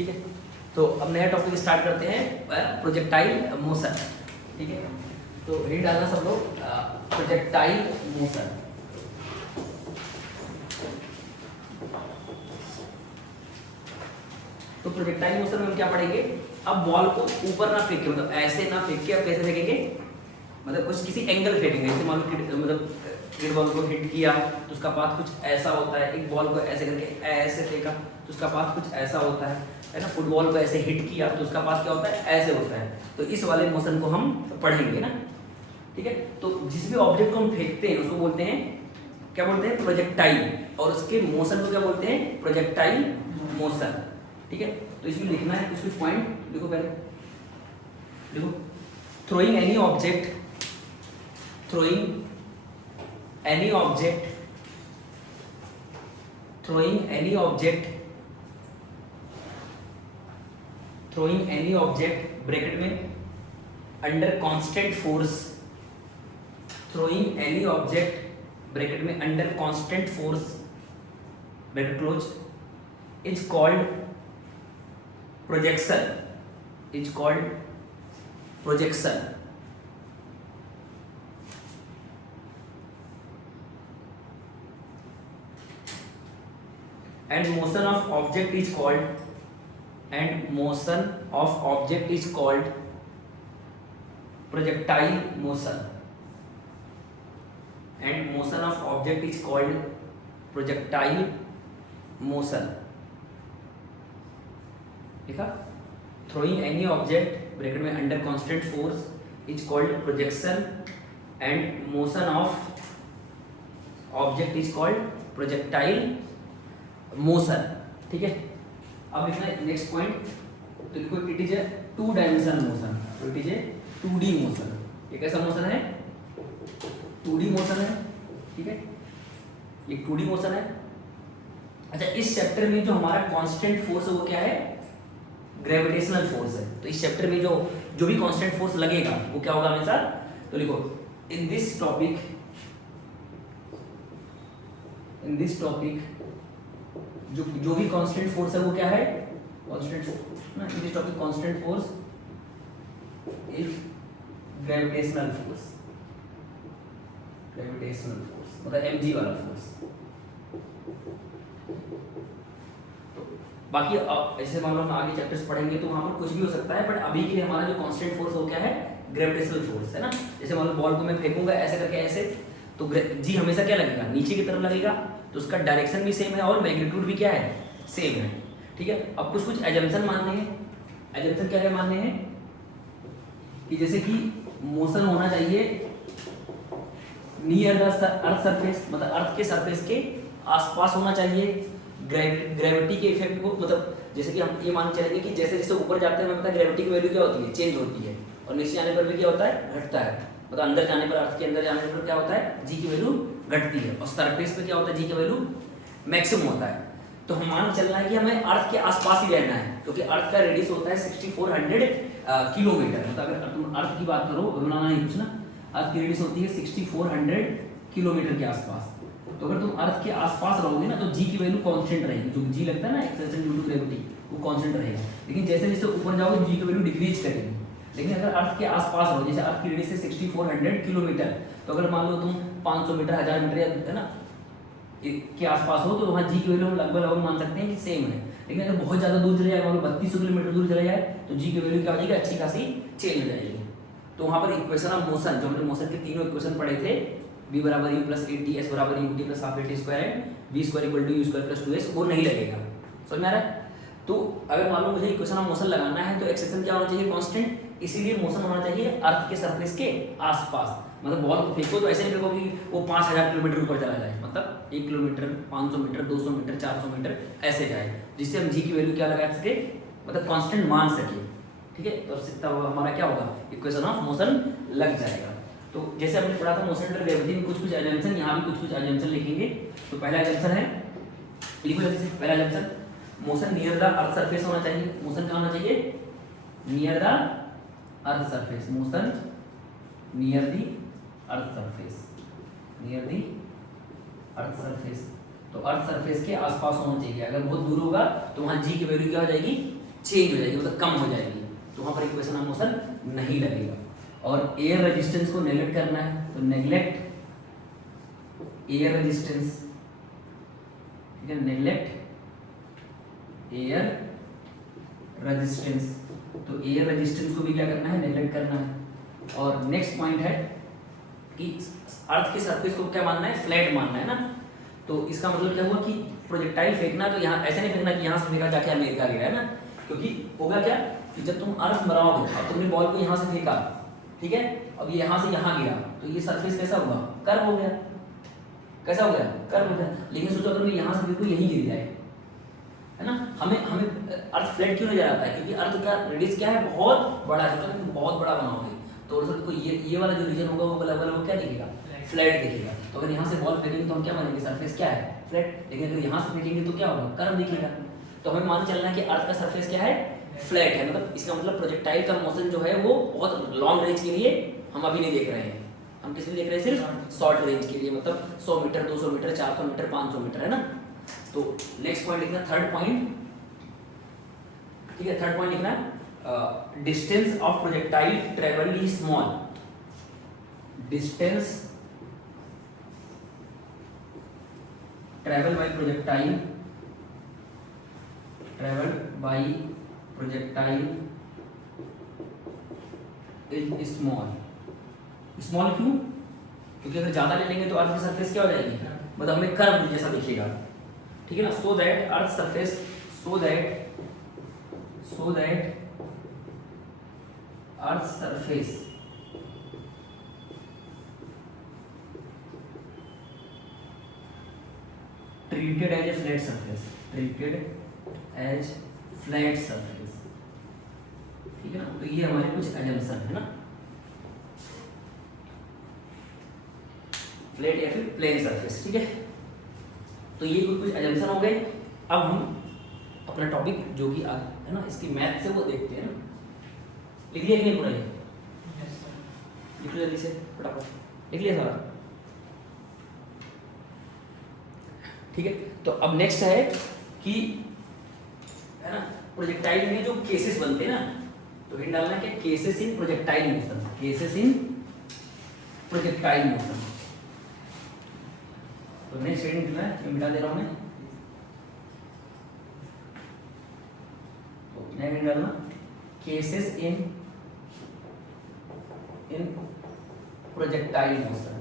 ठीक है, तो अब नया टॉपिक स्टार्ट करते हैं, प्रोजेक्टाइल मोशन। ठीक है, तो रीड डालना सब लोग, प्रोजेक्टाइल मोशन। तो प्रोजेक्टाइल मोशन में हम क्या पढ़ेंगे, अब बॉल को ऊपर ना फेंके, मतलब ऐसे ना फेंक के, अब कैसे फेंकेंगे, मतलब कुछ किसी एंगल फेंकेंगे। जैसे मान लो मतलब क्रिकेट बॉल को हिट किया तो उसका पाथ कुछ ऐसा होता है, एक बॉल को ऐसे करके ऐसे फेंका तो उसका पाथ कुछ ऐसा होता है ना। फुटबॉल को ऐसे हिट किया तो उसका पाथ क्या होता है, ऐसे होता है। तो इस वाले मोशन को हम पढ़ेंगे ना। ठीक है, तो जिस भी ऑब्जेक्ट को हम फेंकते हैं उसको बोलते हैं, क्या बोलते हैं, प्रोजेक्टाइल, और उसके मोशन को क्या बोलते हैं, प्रोजेक्टाइल मोशन। ठीक है, तो इसमें लिखना है कुछ कुछ पॉइंट लिखो। पहले देखो, throwing any object, throwing any object, throwing any object, throwing any object bracket में under constant force, throwing any object bracket में under constant force bracket close is called projection, is called projection. And motion of object is called, and motion of object is called projectile motion, and motion of object is called projectile motion। देखा, throwing any object bracket में under constant force is called projection, and motion of object is called projectile motion. ठीक है, अब लिखना है next point, तो लिखो it is a 2 dimensional motion, तो it is a 2D motion. ये कैसा मोशन है, 2D मोशन है। ठीक है, ये 2D मोशन है। अच्छा, इस चैप्टर में जो हमारा कांस्टेंट फोर्स है वो क्या है, ग्रेविटेशनल फोर्स है। तो इस चैप्टर में जो भी कांस्टेंट फोर्स लगेगा वो क्या होगा हमेशा, तो लिखो इन दिस टॉपिक जो भी कांस्टेंट फोर्स है वो क्या है, कांस्टेंट फोर्स ना, in this topic constant force is gravitational force, gravitational force मतलब mg वाला फोर्स। बाकी ऐसे मान लो हम आगे चैप्टर्स पढ़ेंगे तो वहां पर कुछ भी हो सकता है, बट अभी के लिए हमारा जो कांस्टेंट फोर्स वो क्या है, ग्रेविटेशनल फोर्स है ना। जैसे मान लो बॉल को मैं फेंकूंगा ऐसे करके ऐसे, तो जी हमेशा क्या लगेगा, नीचे की तरफ लगेगा, तो उसका डायरेक्शन भी सेम है और मैग्नीट्यूड भी क्या है, सेम है। ठीक है, अब कुछ कुछ एजम्पशन मानने हैं। एजम्पशन क्या क्या मानने हैं, कि जैसे कि मोशन होना चाहिए नियर द अर्थ सरफेस, मतलब अर्थ के सरफेस के आसपास होना चाहिए। ग्रेविटी के इफेक्ट को, मतलब जैसे कि हम ये मान चलेंगे कि जैसे जैसे ऊपर जाते हैं हमें पता है ग्रेविटी की वैल्यू क्या होती है, चेंज होती है, और नीचे जाने पर भी क्या होता है, घटता है। मतलब अंदर जाने पर, अर्थ के अंदर जाने पर क्या होता है, जी की वैल्यू घटती है, और सरफेस पे क्या होता है, जी की वैल्यू मैक्सिमम होता है। तो हम मान चलना है कि हमें अर्थ के आसपास ही रहना है, क्योंकि अर्थ का रेडियस होता है 6400 किलोमीटर। मतलब अगर तुम अर्थ की बात करो, बनाना नहीं कुछ ना, अर्थ की रेडियस होती है 6400 किलोमीटर के आसपास। तो अगर तुम अर्थ के आसपास रहोगे ना, तो जी की वैल्यू कांस्टेंट रहेगी, जो जी लगता है ना एक्सेलरेशन ड्यू टू ग्रेविटी, वो कांस्टेंट रहेगा। लेकिन जैसे जैसे ऊपर जाओगे जी की वैल्यू डिक्रीज करेगी। लेकिन अगर अर्थ के आसपास रहो, जैसे अर्थ की रेडियस है 6400 किलोमीटर, तो अगर मान लो तुम 500 मीटर 1000 मीटर है ना के आसपास हो, तो वहाँ जी की वैल्यू हम लगभग मान सकते हैं कि सेम है। लेकिन अगर बहुत ज़्यादा दूर चले जाए, मान लो 3200 किलोमीटर दूर चले जाए, तो जी की वैल्यू क्या हो जाएगी, अच्छी खासी चेंज हो जाएगी। तो वहाँ पर इक्वेशन ऑफ मोशन, जो हमने मोशन के तीनों इक्वेशन पढ़े थे, v बराबर u प्लस 8t, s बराबर ut plus half 8t square and v square equal to u square plus 2s, वो नहीं लगेगा। समझ में आ रहा है। तो अगर मान लो मुझे इक्वेशन ऑफ मोशन लगाना है, तो एक्सेशन क्या होना चाहिए, कांस्टेंट। इसीलिए मोशन होना चाहिए अर्थ के सरफेस के आसपास। मतलब बॉल को फेंको तो ऐसे नहीं फेंको कि वो 5000 किलोमीटर ऊपर चला जाए, मतलब 1 किलोमीटर, 500 मीटर, 200 मीटर, 400 मीटर ऐसे जाए, जिससे हम जी की वैल्यू क्या लगा सके, मतलब कांस्टेंट मान सके। ठीक है, तो तब हमारा क्या होगा, इक्वेशन ऑफ मोशन लग जाएगा। तो जैसे हमने पढ़ा था मोशन अंडर ग्रेविटी में कुछ कुछ एजम्पशन, यहाँ भी कुछ कुछ एजम्पशन लिखेंगे। तो पहला एजम्पशन है, लिखो जल्दी से, पहला assumption, motion near the earth surface होना चाहिए। मोशन क्या होना चाहिए, near the earth surface, motion near the earth surface, near the earth surface. तो अर्थ सरफेस के आसपास होना चाहिए। अगर बहुत दूर होगा तो वहाँ जी की वैल्यू क्या हो जाएगी, चेंज हो जाएगी, मतलब कम हो जाएगी, तो वहाँ पर इक्वेशन ऑफ मोशन नहीं लगेगा। और एयर रेजिस्टेंस को नेगलेक्ट करना है, तो नेगलेक्ट एयर रेजिस्टेंस, ठीक है, नेगलेक्ट एयर रेजिस्टेंस, तो एयर रेजिस्टेंस को भी क्या करना है, नेगलेक्ट करना है। और नेक्स्ट पॉइंट है कि अर्थ के सरफेस को क्या मानना है, फ्लैट मानना है ना। तो इसका मतलब क्या हुआ कि प्रोजेक्टाइल फेंकना तो यहाँ ऐसे नहीं फेंकना कि यहाँ से फेंका जाके अमेरिका गिरा है ना, क्योंकि होगा क्या कि जब तुम अर्थ मराओगे और तुमने बॉल को यहाँ से फेंका, ठीक है, अब ये यहाँ से यहाँ गिरा, तो ये सरफेस कैसा हुआ, कर्व हो गया, कैसा हो गया, कर्व हो गया। लेकिन सोचो अगर मैं यहाँ से फेंकूं यहीं गिर जाए, है ना, हमें अर्थ फ्लैट क्यों नजर आता है, क्योंकि अर्थ का रेडियस क्या है, बहुत बड़ा है, सोचो तुम बहुत बड़ा बनाओगे तो देखो ये वाला जो रीजन होगा वो वाला वो क्या दिखेगा, फ्लैट दिखेगा। तो अगर यहाँ से बॉल फेंकेंगे तो हम क्या मानेंगे, सरफेस क्या है, फ्लैट। लेकिन अगर यहाँ से फेंकेंगे तो क्या होगा, कर्व दिखेगा। तो हमें मान चलना है कि अर्थ का सरफेस क्या है, फ्लैट है। मतलब इसका मतलब प्रोजेक्टाइल का मोशन जो है वो बहुत लॉन्ग रेंज के लिए हम अभी नहीं देख रहे हैं, हम किस लिए देख रहे हैं, सिर्फ शॉर्ट रेंज के लिए, मतलब 100 मीटर 200 मीटर 400 मीटर 500 मीटर, है ना। तो नेक्स्ट पॉइंट लिखना, थर्ड पॉइंट, ठीक है, थर्ड पॉइंट लिखना, distance of projectile travel is small, distance travel by projectile, travel by projectile is small. Small क्यों, क्योंकि अगर ज्यादा ले लेंगे तो अर्थ की सरफेस क्या हो जाएगी, मतलब हमें कर्व जैसा दिखेगा, ठीक है ना। So that earth surface, so that earth surface treated as a flat surface, treated as flat surface, ठीक है ना। तो ये हमारे कुछ assumption है ना, फ्लैट या फिर प्लेन सरफेस, ठीक है। तो ये कुछ assumption हो गए। अब हम अपना टॉपिक जो कि है ना इसकी मैथ से वो देखते हैं ना। लिख लिया कि नहीं पूरा, ये लिख लिया, जल्दी से फटाफट लिख लिया सारा, ठीक है। तो अब नेक्स्ट है कि, है ना, प्रोजेक्टाइल में जो केसेस बनते हैं ना, तो हिंट डालना है कि cases in projectile motion, cases in projectile motion. तो नेक्स्ट हेडिंग लिखना है, मैं मिटा दे रहा हूं मैं, तो नेक्स्ट हेडिंग डालना केसेस इन प्रोजेक्टाइल मोशन,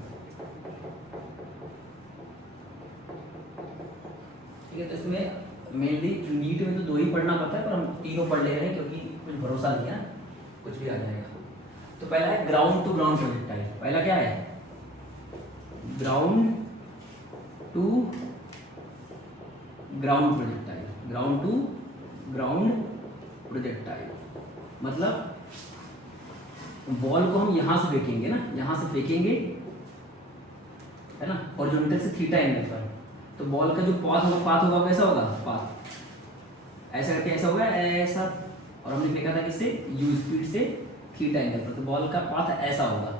ठीक है। तो इसमें मेनली नीट में तो 2 ही पढ़ना पड़ता है, पर हम तीनों पढ़ ले रहे हैं क्योंकि कुछ भरोसा नहीं है, कुछ भी आ जाएगा। तो पहला है ग्राउंड टू ग्राउंड प्रोजेक्टाइल। पहला क्या है, ground to ground projectile, ground to ground projectile मतलब बॉल को हम यहां से फेंकेंगे ना, यहां से फेंकेंगे, है ना, हॉरिजॉन्टल से थीटा एंगल पर, तो बॉल का जो पाथ होगा कैसा होगा, पाथ ऐसा करके ऐसा होगा, ऐसा, और हमने फेंका था किससे, यू स्पीड से थीटा एंगल पर, तो बॉल का पाथ ऐसा होगा,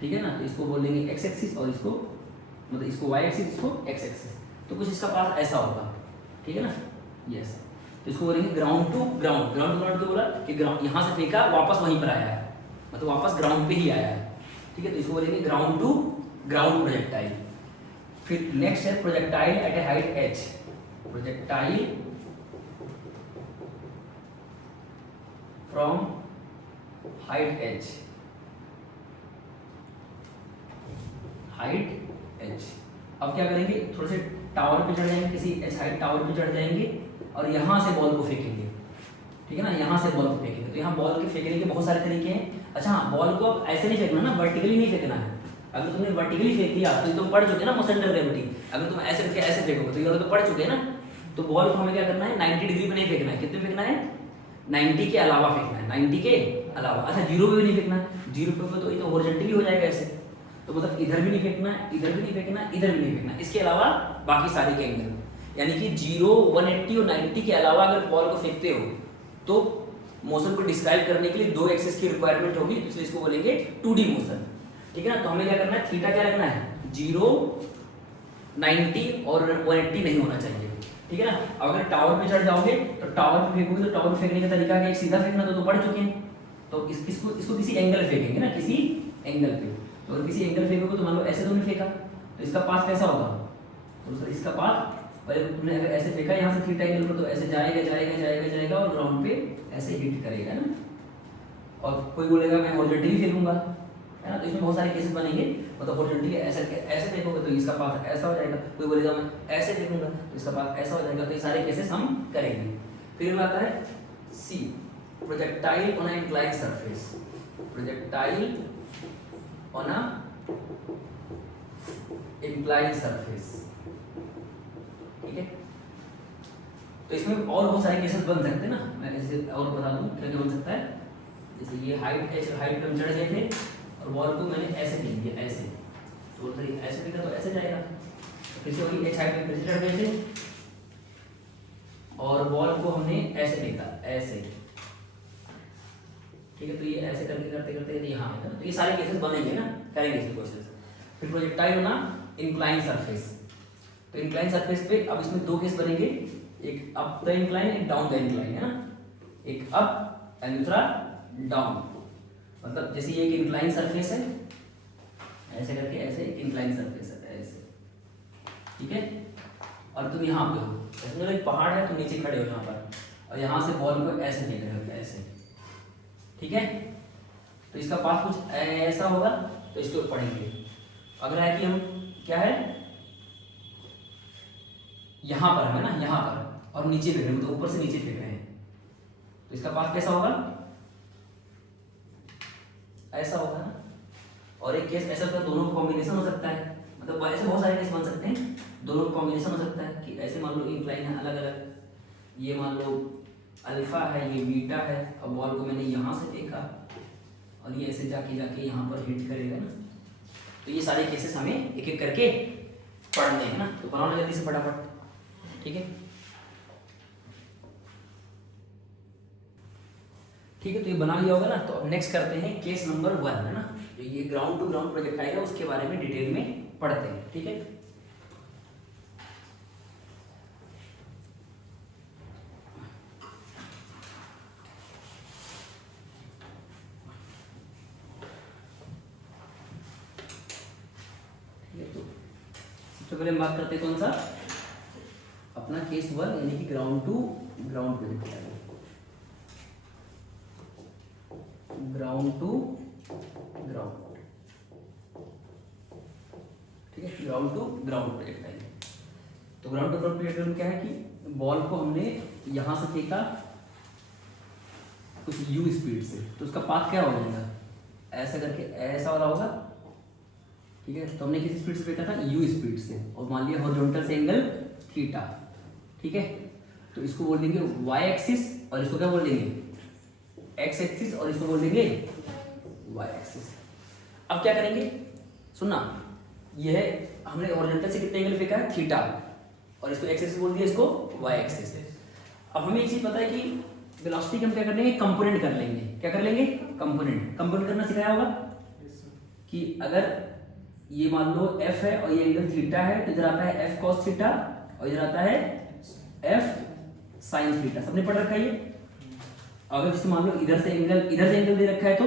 ठीक है ना। तो इसको बोलेंगे एक्स एक्सिस और इसको मतलब इसको वाई एक्सिस, इसको एक्स एक्सिस, तो कुछ इसका पाथ ऐसा होगा, ठीक है ना, यस। तो इसको बोलेंगे ground to ground. Ground to ground क्यों बोला कि ग्राउंड यहाँ से फेंका वापस वहीं पर आया है, मतलब वापस ग्राउंड पे ही आया है, ठीक है। तो इसको बोलेंगे ग्राउंड टू ग्राउंड प्रोजेक्टाइल। फिर नेक्स्ट है projectile eight A height h, projectile from height h, height h। अब क्या करेंगे, थोड़े से टावर पे चढ़ जाएंगे, किसी h हाइट टावर पे चढ़ जाएंगे और यहाँ से बॉल को फेंकेंगे, ठीक है ना, यहाँ से बॉल को फेंकेंगे। तो यहाँ बॉल के फेंकने के बहुत सारे तरीके हैं। अच्छा हाँ, बॉल को अब ऐसे नहीं फेंकना ना, वर्टिकली नहीं फेंकना है। अगर तुमने वर्टिकली फेंक दिया तो तुम पढ़ चुके ना मोशन अंडर ग्रेविटी, अगर तुम ऐसे करके ऐसे फेंकोगे तो ये तो पढ़ चुके हैं ना। तो बॉल को हमें क्या करना है, 90 डिग्री पे नहीं फेंकना है, कितने फेंकना है, 90 के अलावा फेंकना है, 90 के अलावा। अच्छा 0 पे भी नहीं फेंकना है, 0 पे तो ये तो हॉरिजॉन्टली हो जाएगा ऐसे, तो मतलब इधर भी नहीं फेंकना है, इधर भी नहीं फेंकना है, इधर भी नहीं फेंकना है, इसके अलावा बाकी सारे के एंगल, यानी कि 0, 180 और 90 के अलावा अगर बॉल को फेंकते हो तो मोशन को डिस्क्राइब करने के लिए 2 एक्सिस की रिक्वायरमेंट होगी, इसलिए इसको बोलेंगे 2D मोशन, ठीक है ना। तो हमें क्या करना है, थीटा क्या रखना है, 0, 90 और 180 नहीं होना चाहिए, ठीक है ना। अब अगर टावर पे चढ़ जाओगे तो टावर पे फेंकोगे तो टावर पे फेंकने का तरीका क्या है, सीधा फेंकना तो पढ़ चुके हैं। तो इसको किसी एंगल पे फेंकेंगे ना, किसी एंगल पे। तो अगर किसी एंगल फेंकोगे तो मान लो ऐसे तुमने फेंका तो इसका पाथ कैसा होगा, तो इसका पाथ और तुमने अगर ऐसे फेंका यहाँ से थीटा एंगल पर तो ऐसे जाएगा जाएगा जाएगा जाएगा और ग्राउंड पे ऐसे हिट करेगा ना। और कोई बोलेगा मैं हॉरिजॉन्टली फेंकूंगा, है ना, तो इसमें बहुत सारे केसेस बनेंगे। मतलब हॉरिजॉन्टली ऐसे ऐसे फेंकोगे तो इसका पाथ ऐसा हो जाएगा, कोई बोलेगा मैं ऐसे फेंकूंगा तो इसका पाथ ऐसा हो जाएगा। तो ये सारे केसेस हम करेंगे। फिर आता है C, projectile on a inclined surface. Projectile on a inclined surface, ठीक है। तो इसमें और बहुत सारे केसेस बन सकते हैं ना, मैं ऐसे और बता दूं क्या क्या बन सकता है। जैसे ये हाइट पे हम चढ़ गए थे और बॉल को मैंने ऐसे फेंक दिया, ऐसे तो ऐसे फेंका तो ऐसे जाएगा। तो फिर से वही एच हाइट पे फिर से चढ़ गए थे और बॉल को हमने ऐसे फेंका, ऐसे, ठीक है। तो ये ऐसे करके करते करते यहाँ आएगा। तो ये सारे केसेस बनेंगे ना, करेंगे इसके क्वेश्चन। फिर प्रोजेक्टाइल ना इंक्लाइन सरफेस, तो इंक्लाइन सरफेस पे अब इसमें दो केस बनेंगे, एक अप द इंक्लाइन, एक डाउन द इंक्लाइन, है ना। एक अप एंड दूसरा डाउन। मतलब जैसे ये एक इंक्लाइन सरफेस है, ऐसे करके ऐसे एक इंक्लाइन सरफेस है ऐसे, ठीक है। और तुम यहाँ पे हो, ऐसे एक पहाड़ है, तुम नीचे खड़े हो यहाँ पर और यहाँ से बॉल को ऐसे फेंक रहे हो, ऐसे, ठीक है। तो इसका पाथ कुछ ऐसा होगा, तो इसको पढ़ेंगे। अगर है कि हम क्या है यहाँ पर है ना, यहाँ पर और नीचे फेंक रहे हैं, तो ऊपर से नीचे फेंक रहे हैं, तो इसका पाथ कैसा होगा, ऐसा होगा ना। और एक केस ऐसा होता है दोनों कॉम्बिनेशन हो सकता है, मतलब ऐसे बहुत सारे केस बन सकते हैं, दोनों कॉम्बिनेशन हो सकता है कि ऐसे मान लो इंक्लाइन है अलग अलग, ये मान लो अल्फा है, ये बीटा है, और बॉल को मैंने यहाँ से फेंका और ये ऐसे जाके जाके यहाँ पर हिट करेगा ना। तो ये सारे केसेस हमें एक एक करके पढ़ने हैं ना, तो बनाओ जल्दी से फटाफट, ठीक है। ठीक है, तो ये बना लिया होगा ना। तो अब नेक्स्ट करते हैं केस नंबर 1, है ना। तो ये ग्राउंड टू ग्राउंड प्रोजेक्ट आएगा, उसके बारे में डिटेल में पढ़ते हैं, ठीक है। सबसे पहले हम बात करते हैं कौन सा, अपना केस 1 यानी कि ग्राउंड टू ग्राउंड प्रोजेक्ट आएगा। ग्राउंड टू ग्राउंड, ठीक है, ग्राउंड टू ग्राउंड प्रोजेक्ट आएगा। तो ग्राउंड टू ग्राउंड प्रोजेक्ट में क्या है कि बॉल को हमने यहां से फेंका कुछ यू स्पीड से, तो उसका पाथ क्या हो जाएगा, ऐसा करके ऐसा वाला होगा, ठीक है। तो हमने किस स्पीड से फेंका था, यू स्पीड से, और मान लिया हॉरिजॉन्टल से एंगल थीटा, ठीक है। तो इसको बोल देंगे वाई एक्सिस और इसको क्या बोल देंगे एक्स एक्सिस, और इसको बोल देंगे वाई एक्सिस। अब क्या करेंगे, सुनना, यह हमने हॉरिजॉन्टल से कितने एंगल फेंका है, थीटा, और इसको एक्स एक्सिस बोल दिया, इसको वाई एक्सिस। अब हमें ये चीज पता है कि वेलोसिटी हम क्या कर लेंगे, कंपोनेंट कर लेंगे। क्या कर लेंगे, कंपोनेंट करना सिखाया होगा कि अगर ये मान लो f है और ये एंगल थीटा है, तो इधर आता है f cos थीटा और इधर आता है f sin थीटा, सबने पढ़ रखा है ये। अगर जैसे मान लो इधर से एंगल दे रखा है, तो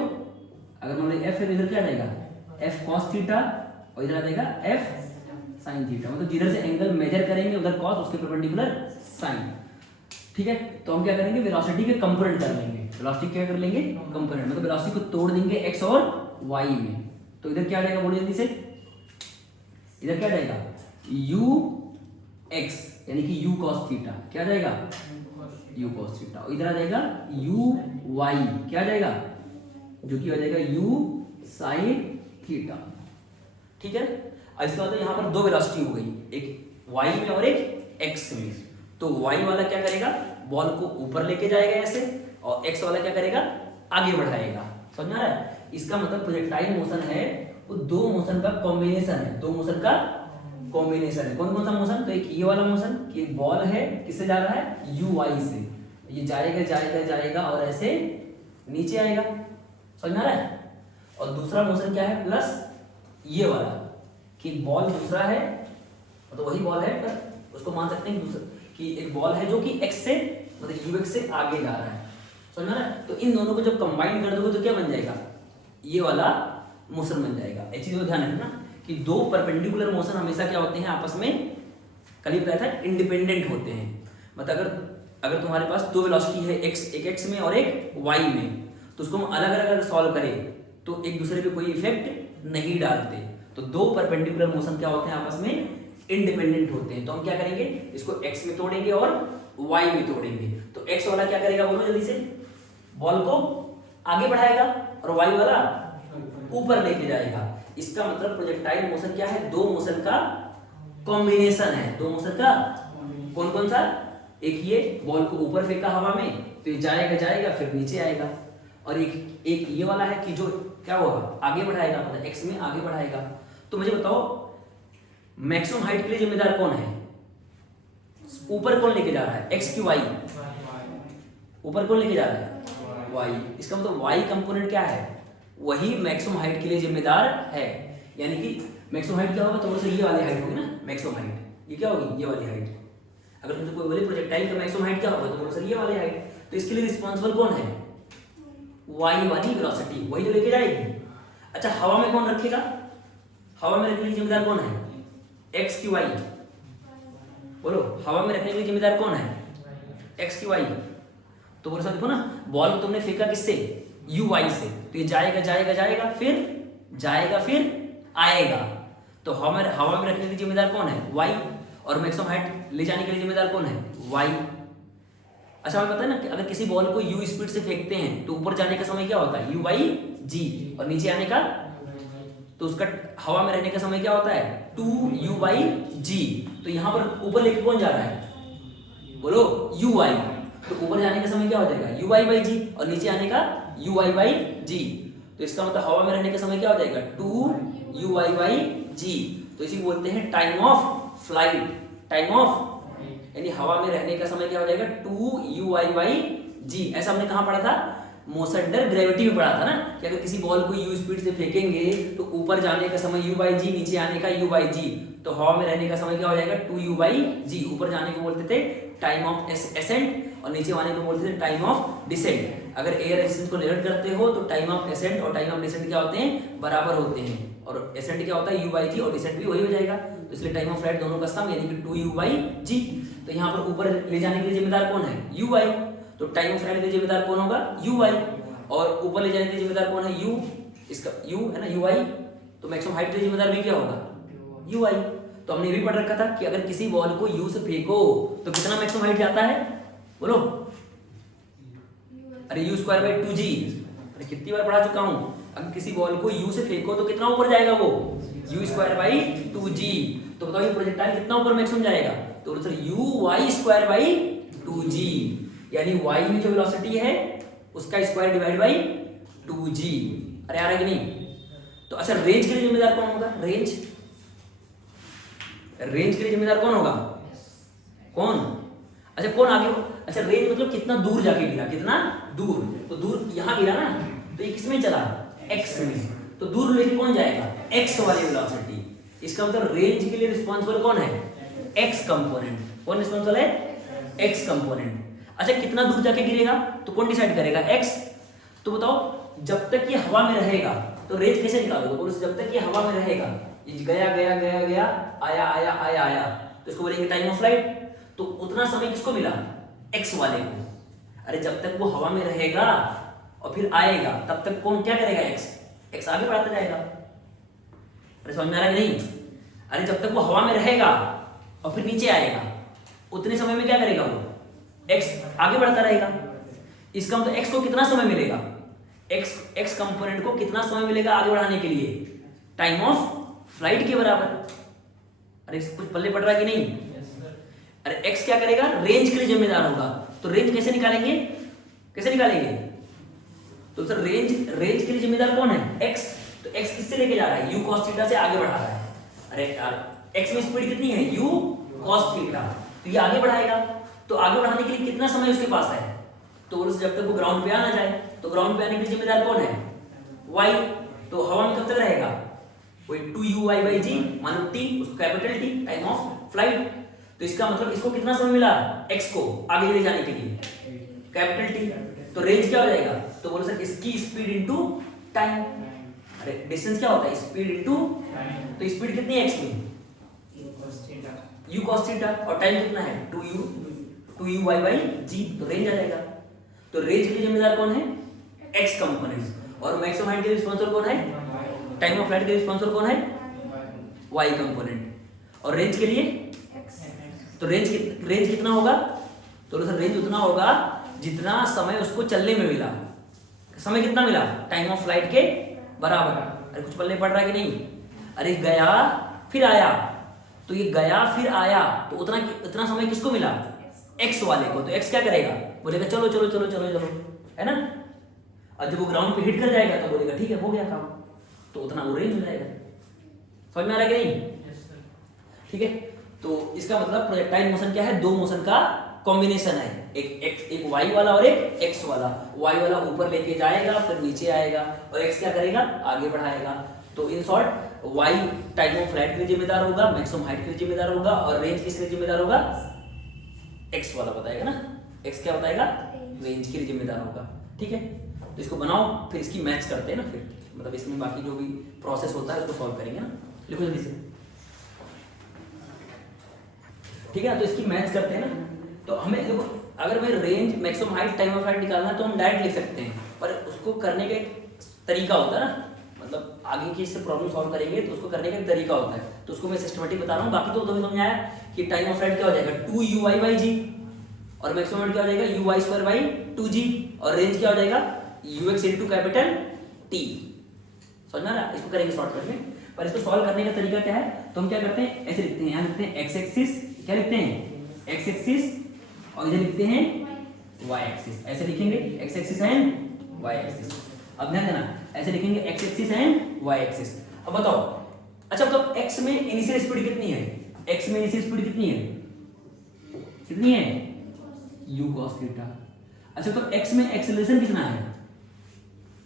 अगर मान लो f है तो इधर क्या आ जाएगा f cos थीटा और इधर आ जाएगा f sin थीटा। मतलब जिधर से एंगल मेजर करेंगे उधर cos, उसके परपेंडिकुलर sin, ठीक है। तो हम क्या करेंगे, वेलोसिटी के कंपोनेंट कर लेंगे। वेलोसिटी क्या कर लेंगे, कंपोनेंट, मतलब वेलोसिटी को तोड़ देंगे x और y में। तो इधर क्या आ जाएगा, बोलिए जल्दी से, इधर क्या जाएगा u x यानी कि u cos थीटा, क्या जाएगा u cos थीटा, और इधर आ जाएगा u y, क्या जाएगा, जो कि आ जाएगा u sin थीटा, ठीक है। इसके बाद यहाँ पर दो वेलोसिटी हो गई, एक y में और एक x में। तो y वाला क्या करेगा, बॉल को ऊपर लेके जाएगा ऐसे, और x वाला क्या करेगा, आगे बढ़ाएगा। समझ में आ रहा है, इसका मतलब प्रोजेक्टाइल मोशन है वो दो मोशन का कॉम्बिनेशन है, दो मोशन का कॉम्बिनेशन है। कौन कौन सा मोशन, तो एक ये वाला मोशन कि एक बॉल है, किससे जा रहा है, यू वाई से, ये जाएगा जाएगा जाएगा और ऐसे नीचे आएगा, समझ में आ रहा है। और दूसरा मोशन क्या है, प्लस ये वाला कि बॉल दूसरा है, तो वही बॉल है पर उसको मान सकते हैं कि कि एक बॉल है जो कि x से मतलब यूएक्स से आगे जा रहा है, समझ में आ रहा है? तो इन दोनों को जब कंबाइन कर दोगे तो क्या बन जाएगा, ये वाला मोशन बन जाएगा। एक चीज को ध्यान रखना कि दो परपेंडिकुलर मोशन हमेशा क्या होते हैं आपस में, कल ही बताया था, इंडिपेंडेंट होते हैं। मतलब अगर तुम्हारे पास दो वेलोसिटी है x, एक x में और एक y में, तो उसको हम अलग अलग अगर सॉल्व करें तो एक दूसरे पे कोई इफेक्ट नहीं डालते। तो दो परपेंडिकुलर मोशन क्या होते हैं आपस में इंडिपेंडेंट होते हैं। तो हम क्या करेंगे, इसको x में तोड़ेंगे और y में तोड़ेंगे। तो x वाला क्या करेगा, बोलो जल्दी से, बॉल को आगे बढ़ाएगा और y वाला ऊपर लेके जाएगा। इसका मतलब प्रोजेक्टाइल मोशन क्या है, दो मोशन का कॉम्बिनेशन है। दो मोशन का कौन कौन सा, एक ये बॉल को ऊपर फेंका हवा में तो ये जाएगा जाएगा फिर नीचे आएगा, और एक ये वाला है कि जो क्या होगा, आगे बढ़ाएगा, मतलब एक्स में आगे बढ़ाएगा। तो मुझे बताओ मैक्सिमम हाइट के लिए जिम्मेदार कौन है, ऊपर कौन लेके जा रहा है, एक्स की वाई, ऊपर कौन लेके जा रहा है, वाई। इसका मतलब वाई कंपोनेंट क्या है, वही मैक्सिमम हाइट के लिए जिम्मेदार है। यानी कि मैक्सिमम हाइट क्या होगा, तो ये वाली हाइट होगी ना मैक्सिमम हाइट, ये क्या होगी, ये वाली हाइट। अगर तुमसे कोई बोले प्रोजेक्टाइल का मैक्सिमम हाइट क्या होगा, तो बोलो सर ये वाली हाइट। तो इसके लिए रिस्पांसिबल कौन है, वाई वाली वेलोसिटी, वही जो लेके जाएगी। अच्छा हवा में कौन रखेगा, हवा में रखने की जिम्मेदार कौन है, एक्स की वाई, बोलो हवा में रखने के लिए जिम्मेदार कौन है, एक्स की वाई। तो बोलो सर देखो ना, बॉल को तुमने फेंका किससे, यू वाई से, तो ये जाएगा जाएगा जाएगा फिर आएगा। तो हवा में रखने के लिए जिम्मेदार कौन है, वाई, और मैक्सिमम हाइट ले जाने के लिए जिम्मेदार कौन है, वाई। अच्छा हमें पता है ना कि अगर किसी बॉल को यू स्पीड से फेंकते हैं तो ऊपर जाने का समय क्या होता है, यू बाई जी, और नीचे आने का, तो उसका हवा में रहने का समय क्या होता है, 2u बाई जी। तो यहाँ पर ऊपर लेके कौन जा रहा है, बोलो यू वाई। तो ऊपर जाने का समय क्या हो जाएगा, यू वाई बाई जी, और नीचे आने का यू वाई बाई जी। तो इसका मतलब हवा में रहने का समय क्या हो जाएगा, 2u वाई बाई जी। तो इसी को बोलते हैं time of flight, time of, यानी हवा में रहने का समय क्या हो जाएगा, 2u वाई बाई जी। ऐसा हमने कहाँ पढ़ा था, मोशन अंडर ग्रेविटी में पढ़ा था ना, कि अगर किसी बॉल को u स्पीड से फेंकेंगे तो ऊपर जाने का समय u बाई जी, नीचे आने का u बाई जी। तो हवा में रहने का समय क्या हो जाएगा, 2u बाई जी। ऊपर जाने को बोलते थे टाइम ऑफ एसेंट, और नीचे आने को बोलते थे टाइम ऑफ डिसेंट। अगर एयर रेजिस्टेंस को मेजर करते हो तो टाइम ऑफ एसेंट और टाइम ऑफ डिसेंट क्या होते हैं, बराबर होते हैं। और एसेंट क्या होता है, u बाई जी, और डिसेंट भी वही हो जाएगा। तो इसलिए टाइम ऑफ फ्लाइट दोनों का सम यानी कि 2u बाई जी। तो यहाँ पर ऊपर ले जाने के लिए जिम्मेदार कौन है, u वाई। तो टाइम ऑफ फ्लाइट के लिए जिम्मेदार कौन होगा, u वाई, और ऊपर ले जाने के लिए जिम्मेदार कौन है, u, इसका u है ना, u वाई। तो मैक्सिमम हाइट के लिए जिम्मेदार भी क्या होगा, u वाई। तो हमने ये भी पढ़ रखा था कि अगर किसी बॉल को u से फेंको तो कितना मैक्सिमम हाइट जाता है, बोलो, अरे u स्क्वायर बाई 2g। अरे कितनी बार पढ़ा चुका हूँ, अगर किसी बॉल को u से फेंको तो कितना ऊपर जाएगा वो, u स्क्वायर बाई 2g। तो बताओ ये प्रोजेक्टाइल कितना ऊपर मैक्सिमम जाएगा, तो sir u y square by 2g, यानी y में जो वेलोसिटी है उसका स्क्वायर डिवाइड बाई 2g। अरे आ रहा है कि नहीं। तो अच्छा रेंज के लिए जिम्मेदार कौन होगा, रेंज के लिए जिम्मेदार कौन होगा, कौन, अच्छा कौन आगे, अच्छा रेंज मतलब कितना दूर जाके गिरा, कितना दूर, तो दूर यहाँ गिरा ना, तो ये किसमें चला, x में। तो दूर लेके कौन जाएगा, x वाली वेलोसिटी। इसका मतलब रेंज के लिए रिस्पांसिबल कौन है, x कंपोनेंट। कौन रिस्पांसिबल है, x कंपोनेंट। अच्छा कितना दूर जाके गिरेगा तो कौन डिसाइड करेगा, x। तो बताओ जब तक ये हवा में रहेगा तो रेंज कैसे निकालोगे, बोलो जब तक ये हवा में रहेगा, ये गया गया गया गया, आया आया आया आया, तो इसको बोलेंगे टाइम ऑफ फ्लाइट। तो उतना समय किसको मिला, x वाले को। अरे जब तक वो हवा में रहेगा और फिर आएगा तब तक कौन क्या करेगा, x आगे बढ़ाता जाएगा। अरे समझ में आ रहा है नहीं। अरे जब तक वो हवा में रहेगा और फिर नीचे आएगा उतने समय में क्या करेगा वो, x आगे बढ़ता रहेगा। इसका मतलब x को कितना समय मिलेगा, x कंपोनेंट को कितना समय मिलेगा आगे बढ़ाने के लिए, टाइम ऑफ फ्लाइट के बराबर। अरे कुछ पल्ले पड़ रहा है कि नहीं। अरे x क्या करेगा, रेंज के लिए जिम्मेदार होगा। तो रेंज कैसे निकालेंगे, तो सर रेंज के लिए जिम्मेदार कौन है, x। तो x किससे लेके जा रहा है, u cos थीटा से आगे बढ़ा रहा है। अरे यार x में स्पीड कितनी है, u cos थीटा, तो ये आगे बढ़ाएगा। तो आगे बढ़ाने के लिए कितना समय उसके पास है, तो जब तक वो ग्राउंड पे आ ना जाए। तो ग्राउंड पे आने के लिए जिम्मेदार कौन है, y। तो हवा में कब तक रहेगा, वही 2u y बाई जी, मानो t, उसको capital T, time of flight. तो इसका मतलब इसको कितना समय मिला x को आगे ले जाने के लिए, कैपिटल टी। तो रेंज क्या हो जाएगा, तो बोलो सर इसकी स्पीड इनटू टाइम। अरे डिस्टेंस क्या होता है, स्पीड इनटू, तो स्पीड कितनी है x में, u cos थीटा, और टाइम कितना है 2u y g, तो रेंज आ जाएगा। तो रेंज के लिए जिम्मेदार कौन है, x कंपोनेंट, और मैक्सिमम हाइट के रिस्पॉन्सिबल कौन है, टाइम ऑफ फ्लाइट के रिस्पॉन्सिबल कौन है, y कंपोनेंट, और रेंज के लिए तो रेंज कितना होगा, तो सर रेंज उतना होगा जितना समय उसको चलने में मिला। समय कितना मिला, टाइम ऑफ फ्लाइट के बराबर। अरे कुछ पल्ले पड़ रहा है कि नहीं, अरे गया फिर आया, तो ये गया फिर आया, तो उतना समय किसको मिला, x वाले को। तो x क्या करेगा, बोलेगा चलो चलो चलो चलो चलो, है ना। और जब वो ग्राउंड पे हिट कर जाएगा तो बोलेगा ठीक है हो गया काम, तो उतना वो रेंज हो जाएगा। समझ में आ रहा है कि नहीं, ठीक है। तो इसका मतलब प्रोजेक्टाइल मोशन क्या है, दो मोशन का कॉम्बिनेशन है, एक y वाला और एक x वाला। y वाला ऊपर लेके जाएगा फिर नीचे आएगा, और x क्या करेगा, आगे बढ़ाएगा। तो in short y time of flight के लिए जिम्मेदार होगा, मैक्सिमम हाइट के लिए जिम्मेदार होगा, और रेंज किसके लिए जिम्मेदार होगा, x वाला बताएगा ना, x क्या बताएगा, रेंज के लिए जिम्मेदार होगा। ठीक है, तो इसको बनाओ, फिर इसकी मैच करते हैं ना, फिर मतलब इसमें बाकी जो भी प्रोसेस होता है उसको सॉल्व करेंगे ना। लिखो जल्दी से, ठीक है। तो इसकी मैच करते हैं ना। तो हमें देखो, अगर मैं range, maximum height, time of flight निकालना है तो हम डायरेक्ट लिख सकते हैं, पर उसको करने का एक तरीका होता है ना, मतलब आगे की इससे प्रॉब्लम सॉल्व करेंगे तो उसको करने का एक तरीका होता है, तो उसको मैं सिस्टमेटिक बता रहा हूँ। बाकी तो तुम्हें समझ आया कि टाइम ऑफ फ्लाइट क्या हो जाएगा 2uy/g, और मैक्सिमम हाइट क्या हो जाएगा uy²/2g, और रेंज क्या हो जाएगा ux × कैपिटल T। समझ में आ रहा है, इसको करेंगे शॉर्टकट में। पर इसको सॉल्व करने का तरीका क्या है, तो हम क्या करते हैं, ऐसे लिखते हैं, यहाँ लिखते हैं x एक्सिस, क्या लिखते हैं x एक्सिस, और इधर लिखते हैं y एक्सिस। ऐसे लिखेंगे x axis and y axis. अब ध्यान देना, ऐसे लिखेंगे x axis and y axis. अब बताओ, अच्छा तो x में इनिशियल स्पीड कितनी है, x में इनिशियल स्पीड कितनी है, कितनी है u cos थीटा। अच्छा तो x में एक्सेलरेशन कितना है,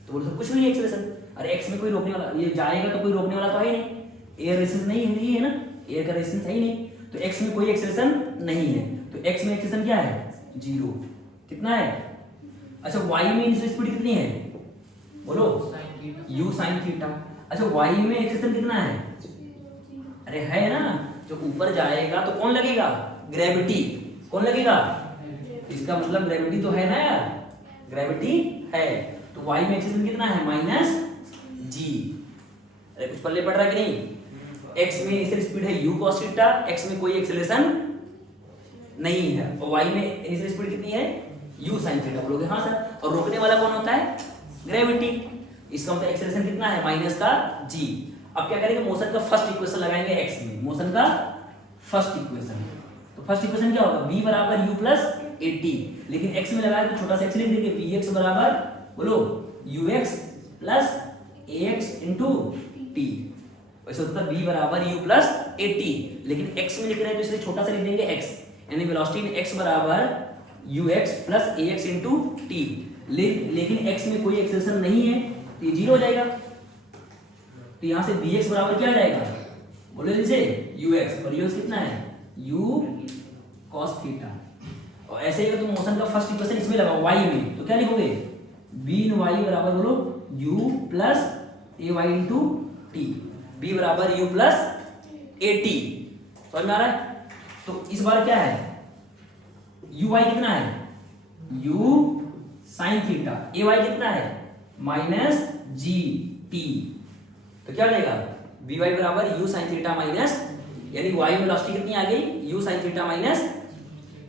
तो बोलो कुछ नहीं है एक्सेलरेशन। अरे x में कोई रोकने वाला, ये जाएगा तो कोई रोकने वाला तो है ही नहीं, एयर रेजिस्टेंस नहीं है, ये है ना, एयर का रेजिस्टेंस है ही नहीं, तो x में कोई एक्सेलरेशन नहीं है, तो x में एक्सेलरेशन क्या है 0। कितना है, अच्छा y में इनिशियल स्पीड कितनी है, बोलो u sin थीटा। अच्छा y में एक्सेलरेशन कितना है, अरे है ना, जो ऊपर जाएगा तो कौन लगेगा, ग्रेविटी, कौन लगेगा, इसका मतलब ग्रेविटी तो है ना यार, ग्रेविटी है। तो y में एक्सेलरेशन कितना है -g। अरे कुछ पल्ले पड़ रहा है कि नहीं, x में इनिशियल स्पीड है u cos थीटा, x में कोई एक्सेलरेशन नहीं है, और y में इनिशियल स्पीड कितनी है u sin थीटा। बोलोगे हाँ सर, और रोकने वाला कौन होता है, ग्रेविटी। इसका मतलब एक्सेलरेशन कितना है -g। अब क्या करेंगे, मोशन का फर्स्ट इक्वेशन लगाएंगे x में, मोशन का फर्स्ट इक्वेशन। तो फर्स्ट इक्वेशन क्या होगा, v = u + at, लेकिन x में लगाए तो छोटा सा x लिख देंगे, vx = बोलो ux + ax × t। वैसे होता है v = u + at, लेकिन x में लिख रहे हैं तो इसलिए छोटा सा लिख देंगे x, यानी वेलोसिटी में x = ux + ax × t। लेकिन x में कोई एक्सेलरेशन नहीं है तो ये 0 हो जाएगा। तो यहाँ से vx बराबर क्या आ जाएगा, बोलो जैसे ux, और ux कितना है u cos थीटा। और ऐसे ही तो मोशन का फर्स्ट इक्वेशन इसमें लगाओ y में, तो क्या लिखोगे v इन y बराबर बोलो u + ay × t, v = u + at। समझ में आ रहा है। तो इस बार क्या है, uy कितना है u sin थीटा, ay कितना है -gt। तो क्या लेगा vy = u sin theta minus, यानी y में वेलोसिटी कितनी आ गई u sin थीटा माइनस,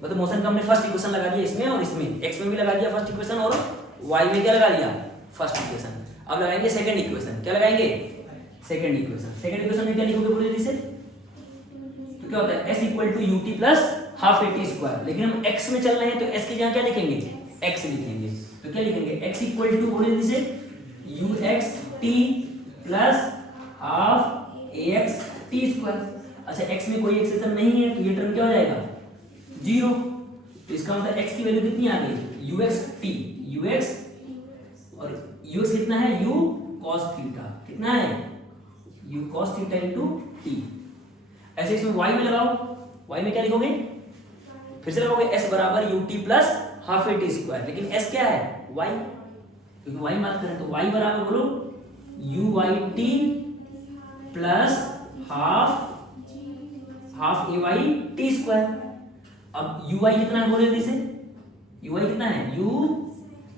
मतलब मोशन का हमने फर्स्ट इक्वेशन लगा दिया इसमें और इसमें, x में भी लगा दिया फर्स्ट इक्वेशन और y में क्या लगा दिया फर्स्ट इक्वेशन। अब लगाएंगे सेकंड इक्वेशन, क्या लगाएंगे सेकंड इक्वेशन। सेकंड इक्वेशन में क्या लिखोगे बोलिए जल्दी से, तो क्या होता है s = ut + ½ at²। लेकिन हम x में चल रहे हैं तो s की जगह क्या लिखेंगे x लिखेंगे, तो क्या लिखेंगे x = बोलिए जल्दी से uxt + ½ axt²। अच्छा x में कोई एक्सेलरेशन नहीं है तो ये टर्म क्या हो जाएगा 0। तो इसका मतलब x की वैल्यू कितनी आ गई uxt, ux, और ux कितना है u cos थीटा, कितना है u cos थीटा × t। ऐसे इसमें y में लगाओ, y में क्या लिखोगे, फिर से लिखोगे s बराबर ut plus half A T square, लेकिन s क्या है y, क्योंकि y बात करें तो y बराबर बोलो ut प्लस हाफ ए वाई टी स्क्वायर। अब ui कितना है बोले से, ui कितना है u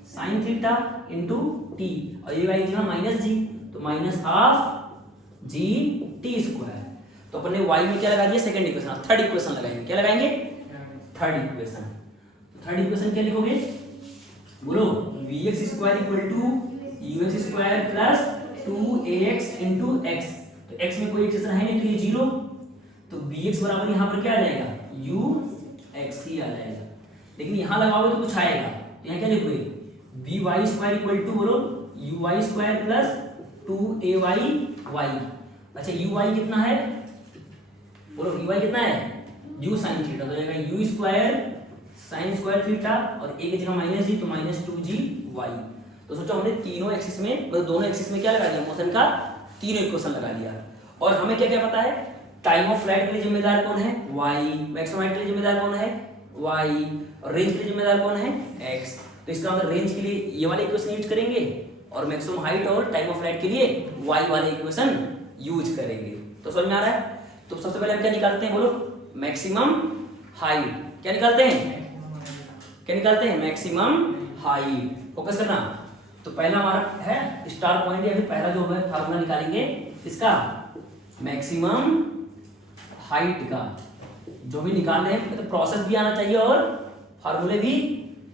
sine theta into T, और ये वाई कितना माइनस जी, तो minus half G T square. तो अपने y में क्या लगा दिया सेकंड इक्वेशन, थर्ड इक्वेशन लगाएंगे, क्या लगाएंगे थर्ड इक्वेशन। तो थर्ड इक्वेशन क्या लिखोगे बोलो vx square equal to ux square plus 2ax into x, तो x में कोई एक्सेशन है नहीं तो ये जीरो, तो bx बराबर यहाँ पर क्या आ जाएगा ux ही आ जाएगा, लेकिन यहाँ लगाओगे तो कुछ आएगा, तो यहाँ क्या लिखोगे by स्क्वायर इक्वल टू बोलो uy square plus 2ay y। अच्छा uy कितना है बोलो, uy कितना है u साइन थीटा, तो जाएगा u square sine square theta और a की जगह माइनस जी, तो माइनस 2g y। तो सोचो हमने तीनों एक्सिस में मतलब दोनों एक्सिस में क्या लगा दिया मोशन का, तीनों इक्वेशन लगा लिया। और हमें क्या क्या पता है, टाइम ऑफ फ्लाइट के लिए जिम्मेदार कौन है y, मैक्सिमम हाइट के लिए जिम्मेदार कौन है y, और रेंज के लिए जिम्मेदार कौन है x। तो इसका मतलब रेंज के लिए ये वाले इक्वेशन यूज करेंगे और मैक्सिमम हाइट और टाइम ऑफ फ्लाइट के लिए y वाले इक्वेशन यूज करेंगे। तो समझ में आ रहा है। तो सबसे पहले हम क्या निकालते हैं बोलो, मैक्सिमम हाइट, क्या निकालते हैं, क्या निकालते हैं मैक्सिमम हाइट। फोकस करना। तो पहला हमारा है स्टार पॉइंट, या फिर पहला जो है फार्मूला निकालेंगे इसका मैक्सिमम हाइट का, जो भी निकाल रहे हैं तो प्रोसेस भी आना चाहिए और फार्मूले भी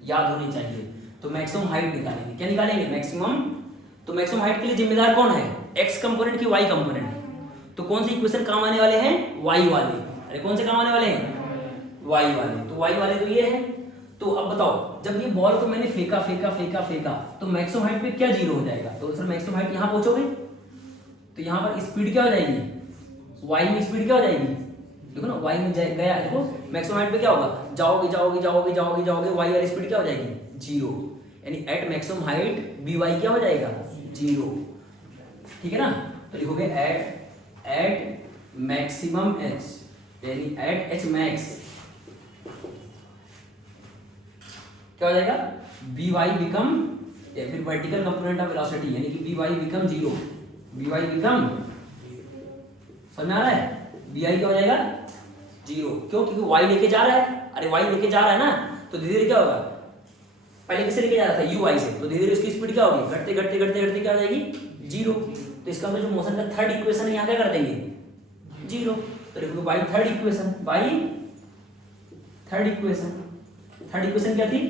याद होने चाहिए। तो मैक्सिमम हाइट निकालेंगे, क्या निकालेंगे मैक्सिमम। तो मैक्सिमम हाइट के लिए जिम्मेदार कौन है, x कंपोनेंट की y कंपोनेंट। तो कौन सी इक्वेशन काम आने वाले हैं, y वाले। अरे कौन से काम आने वाले हैं, y वाले। तो y वाले तो ये है। तो अब बताओ जब ये बॉल को मैंने फेंका फेंका फेंका फेंका तो मैक्सिमम हाइट पे क्या जीरो हो जाएगा। तो सर मैक्सिमम हाइट यहाँ पहुंचोगे तो यहाँ पर स्पीड क्या हो जाएगी, y में स्पीड क्या हो जाएगी, देखो ना y में गया, देखो मैक्सिमम हाइट पे क्या होगा, जाओगे जाओगे जाओगे जाओगे जाओगे y वाली स्पीड क्या हो जाएगी जीरो, यानी एट मैक्सिमम हाइट by क्या हो जाएगा जीरो। ठीक है ना। तो लिखोगे एट मैक्सिमम h, यानी एट h मैक्स क्या हो जाएगा by बिकम, या फिर वर्टिकल कंपोनेंट ऑफ वेलोसिटी, यानी कि by become zero, by become, समझ में आ रहा है, by क्या हो जाएगा जीरो। क्यों, क्योंकि y लेके जा रहा है। अरे y लेके जा रहा है ना, तो धीरे धीरे क्या होगा, पहले किससे लेके जा रहा था uy से, तो धीरे धीरे उसकी स्पीड क्या होगी, घटते घटते घटते घटते क्या हो जाएगी जीरो। तो इसका मतलब जो मोशन का थर्ड इक्वेशन यहाँ क्या कर देंगे जीरो। तो लिखो by third equation, by third equation. Third equation क्या थी,